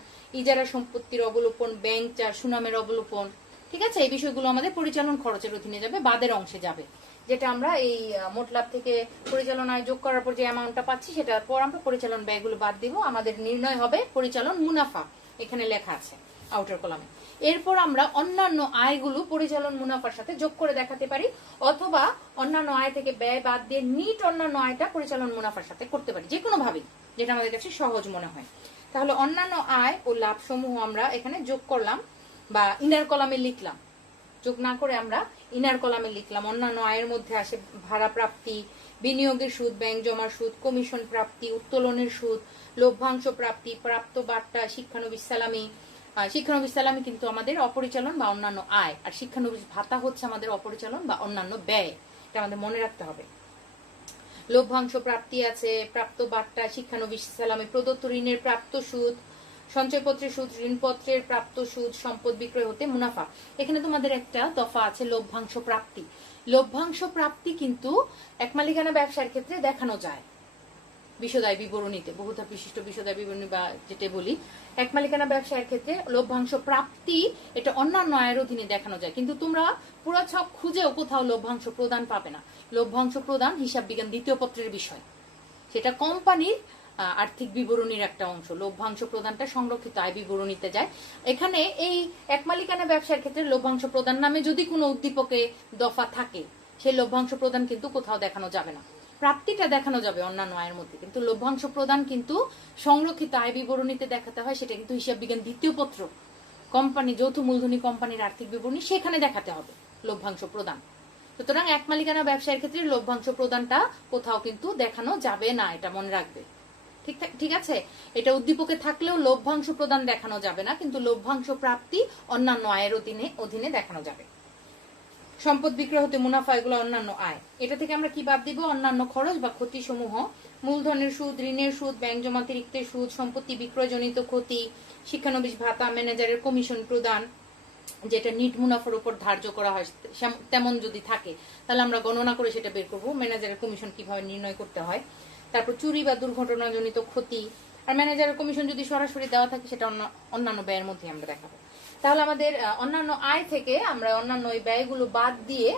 ইজারা সম্পত্তির অবলোপন, ব্যাংক চার, সুনামের অবলোপন। ঠিক আছে, এই বিষয়গুলো আমাদের পরিচালন খরচের অধীনে যাবে, বাদের অংশে যাবে, যেটা আমরা এই মোট লাভ থেকে পরিচালন আয় যোগ করার পর যে অ্যামাউন্টটা পাচ্ছি সেটার পর আমরা পরিচালন ব্যয়গুলো বাদ দিব, আমাদের নির্ণয় হবে পরিচালন মুনাফা, এখানে লেখা আছে। আউটার কলামে। এরপর আমরা অন্যান্য আয়গুলো পরিচালন মুনাফার সাথে যোগ করে দেখাতে পারি, অথবা অন্যান্য আয় থেকে ব্যয় বাদ দিয়ে নিট অন্যান্য আয়টা পরিচালন মুনাফার সাথে করতে পারি, যে কোনো ভাবে যেটা আমাদের কাছে সহজ মনে হয়। তাহলে অন্যান্য আয় ও লাভ সমূহ আমরা এখানে যোগ করলাম বা ইনার কলামে লিখলাম, যোগ না করে আমরা ইনার কলামে লিখলাম। অন্যান্য আয়ের মধ্যে আসে ভাড়া প্রাপ্তি, বিনিয়োগের সুদ, ব্যাংক জমার সুদ, কমিশন প্রাপ্তি, উত্তোলনের সুদ, লভ্যাংশ প্রাপ্তি, প্রাপ্ত বার্তা, শিক্ষানবিশ সালামি। শিক্ষানবিশ সালামি কিন্তু আমাদের অপরিচালন বা অন্যান্য আয়, আর শিক্ষানবিশ ভাতা হচ্ছে আমাদের অপরিচালন বা অন্যান্য ব্যয়। এটা আমাদের মনে রাখতে হবে। লভ্যাংশ প্রাপ্তি আছে, প্রাপ্ত বার্তা, শিক্ষানবিশ সালামি, প্রদত্ত ঋণের প্রাপ্ত সুদ, সঞ্চয়পত্রের সুদ, ঋণপত্রের প্রাপ্ত সুদ, সম্পদ বিক্রয় হতে মুনাফা। এখানে তোমাদের একটা দফা আছে লভ্যাংশ প্রাপ্তি। লভ্যাংশ প্রাপ্তি কিন্তু এক মালিকানা ব্যবসার ক্ষেত্রে দেখানো যায় বিশদায় বিবরণীতে, বহুধাপ বিশিষ্ট বিশদায় বিবরণী বা যেটা বলি। এক মালিকানা ব্যবসায়ের ক্ষেত্রে লভ্যাংশ প্রাপ্তি এটা অন্যান্য আয়ের অধীনে দেখানো যায়, কিন্তু তোমরা পুরো ছক খুঁজেও কোথাও লভ্যাংশ প্রদান পাবে না। লভ্যাংশ প্রদান হিসাব বিজ্ঞান দ্বিতীয় পত্রের বিষয়, সেটা কোম্পানির আর্থিক বিবরণীর একটা অংশ। লভ্যাংশ প্রদানটা সংরক্ষিত আয় বিবরণীতে যায়। এখানে এই এক মালিকানা ব্যবসার ক্ষেত্রে লভ্যাংশ প্রদান নামে যদি কোনো উদ্দীপকে দফা থাকে, সেই লভ্যাংশ প্রদান কিন্তু কোথাও দেখানো যাবে না। প্রাপ্তিটা দেখানো যাবে অন্যান্য আয়ের মধ্যে, কিন্তু লভ্যাংশ প্রদান কিন্তু সংরক্ষিত আয় বিবরণীতে দেখাতে হয়। সেটা কিন্তু হিসাব বিজ্ঞান দ্বিতীয় পত্র, কোম্পানি যৌথ মূলধনী কোম্পানির আর্থিক বিবরণী, সেখানে দেখাতে হবে লভ্যাংশ প্রদান। সুতরাং এক মালিকানা ব্যবসায়ের ক্ষেত্রে লভ্যাংশ প্রদানটা কোথাও কিন্তু দেখানো যাবে না, এটা মনে রাখবে। ঠিক আছে, এটা উদ্দীপকে থাকলেও লভ্যাংশ প্রদান দেখানো যাবে না, কিন্তু লভ্যাংশ প্রাপ্তি অন্যান্য আয়ের অধীনে দেখানো যাবে। সম্পদ বিক্রয় হতে মুনাফা, এগুলো অন্যান্য আয়। এটা থেকে আমরা কি বাদ দিব? অন্যান্য খরচ বা ক্ষতি সমূহ, মূলধনের সুদ, ঋণের সুদ, ব্যাংক জমাতিরিক্ত সুদ, সম্পত্তি বিক্রয়জনিত ক্ষতি, শিক্ষানবিশ ভাতা, ম্যানেজারের কমিশন প্রদান, যেটা নিট মুনাফার উপর ধার্য করা হয় তেমন যদি থাকে তাহলে আমরা গণনা করে সেটা বের করবো ম্যানেজারের কমিশন কিভাবে নির্ণয় করতে হয়। তারপর চুরি বা দুর্ঘটনাজনিত ক্ষতি, আর ম্যানেজারের কমিশন যদি সরাসরি দেওয়া থাকে সেটা অন্যান্য ব্যয়ের মধ্যে আমরা দেখাবো। তাহলে আমাদের অন্যান্য আয় থেকে আমরা অন্যান্য ওই ব্যয়গুলো বাদ দিয়ে,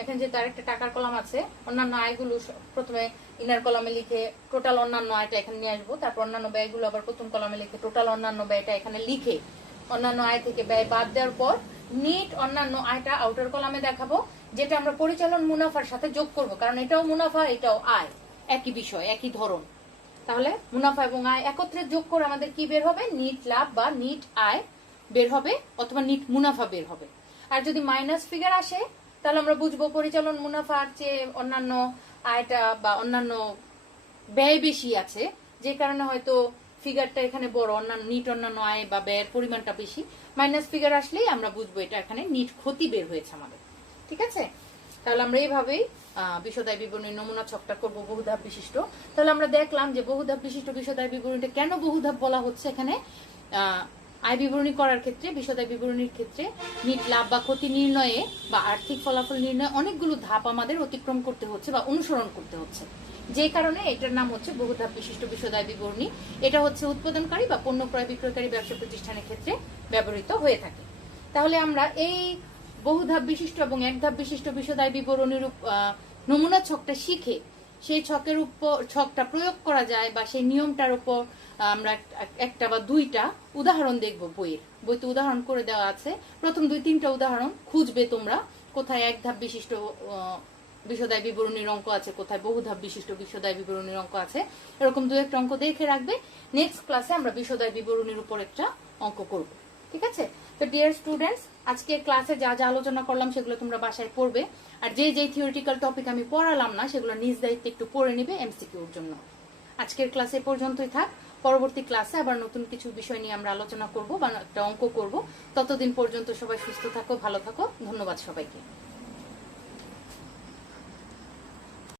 এখানে যে তার একটা টাকার কলাম আছে, অন্যান্য আয়গুলো প্রথমে ইনার কলামে লিখে টোটাল অন্যান্য আয়টা এখানে নিয়ে আসবো। তারপর অন্যান্য ব্যয়গুলো আবার প্রথম কলামে লিখে টোটাল অন্যান্য ব্যয়টা এখানে লিখে অন্যান্য আয় থেকে ব্যয় বাদ দেওয়ার পর নিট অন্যান্য আয়টা আউটার কলামে দেখাবো, যেটা আমরা পরিচালন মুনাফার সাথে যোগ করব, কারণ এটাও মুনাফা এটাও আয়, একই বিষয় একই ধরন। তাহলে মুনাফা এবং আয় একত্রে যোগ করে আমাদের কি বের হবে? নিট লাভ বা নিট আয় বের হবে, অথবা নিট মুনাফা বের হবে। আর যদি মাইনাস ফিগার আসে তাহলে আমরা বুঝবো পরিচালন মুনাফার চেয়ে অন্যান্য আয়টা বা অন্যান্য ব্যয় বেশি আছে, যে কারণে হয়তো ফিগারটা এখানে বড়, অন্যান্য নিট অন্যান্য আয় বা ব্যয়ের পরিমাণটা বেশি। মাইনাস ফিগার আসলেই আমরা বুঝবো এটা এখানে নিট ক্ষতি বের হয়েছে আমাদের। ঠিক আছে, তাহলে আমরা এইভাবেই বিশদায় বিবরণীর নমুনা ছকটা করব বহুধাপ বিশিষ্ট। তাহলে আমরা দেখলাম যে বহুধাপ বিশিষ্ট বিশদায় বিবরণীটা কেন বহুধাপ বলা হচ্ছে। এখানে আয় বিবরণী করার ক্ষেত্রে, বিশদায় বিবরণীর ক্ষেত্রে নিট লাভ বা ক্ষতি নির্ণয়ে বা আর্থিক ফলাফল নির্ণয়ে অনেকগুলো ধাপ আমাদের অতিক্রম করতে হচ্ছে বা অনুসরণ করতে হচ্ছে, যে কারণে এটার নাম হচ্ছে বহুধাপ বিশিষ্ট বিশদায় বিবরণী। এটা হচ্ছে উৎপাদনকারী বা পণ্য ক্রয় বিক্রয়কারী ব্যবসা প্রতিষ্ঠানের ক্ষেত্রে ব্যবহৃত হয়ে থাকে। তাহলে আমরা এই বহুধাপ বিশিষ্ট এবং একধাপ বিশিষ্ট বিশদায় বিবরণীর নমুনা ছকটা শিখে সেই ছকের উপর ছকটা প্রয়োগ করা যায় বা সেই নিয়মটার উপর আমরা একটা বা দুইটা উদাহরণ দেখবো। বইতে উদাহরণ করে দেওয়া আছে, প্রথম 2-3টা উদাহরণ খুঁজবে তোমরা, কোথায় একধাপ বিশিষ্ট বিশদায় বিবরণীর অঙ্ক আছে, কোথায় বহুধাপ বিশিষ্ট বিশদায় বিবরণীর অঙ্ক আছে, এরকম 2-1টা অঙ্ক দেখে রাখবে। নেক্সট ক্লাসে আমরা বিশদায় বিবরণীর উপর একটা অঙ্ক করব। ঠিক আছে, তো ডিয়ার স্টুডেন্টস, আজকে ক্লাসে যা যা আলোচনা করলাম সেগুলো তোমরা বাসায় পড়বে, আর যে থিওরিটিক্যাল টপিক আমি পড়ালাম না সেগুলো নিজ দায়িত্বে একটু পড়ে নিবে এমসিকিউর জন্য। আজকের ক্লাসে পর্যন্তই থাক, পরবর্তী ক্লাসে আবার নতুন কিছু বিষয় নিয়ে আমরা আলোচনা করব বা একটা অঙ্ক করব। ততদিন পর্যন্ত সবাই সুস্থ থাকো, ভালো থাকো। ধন্যবাদ সবাইকে।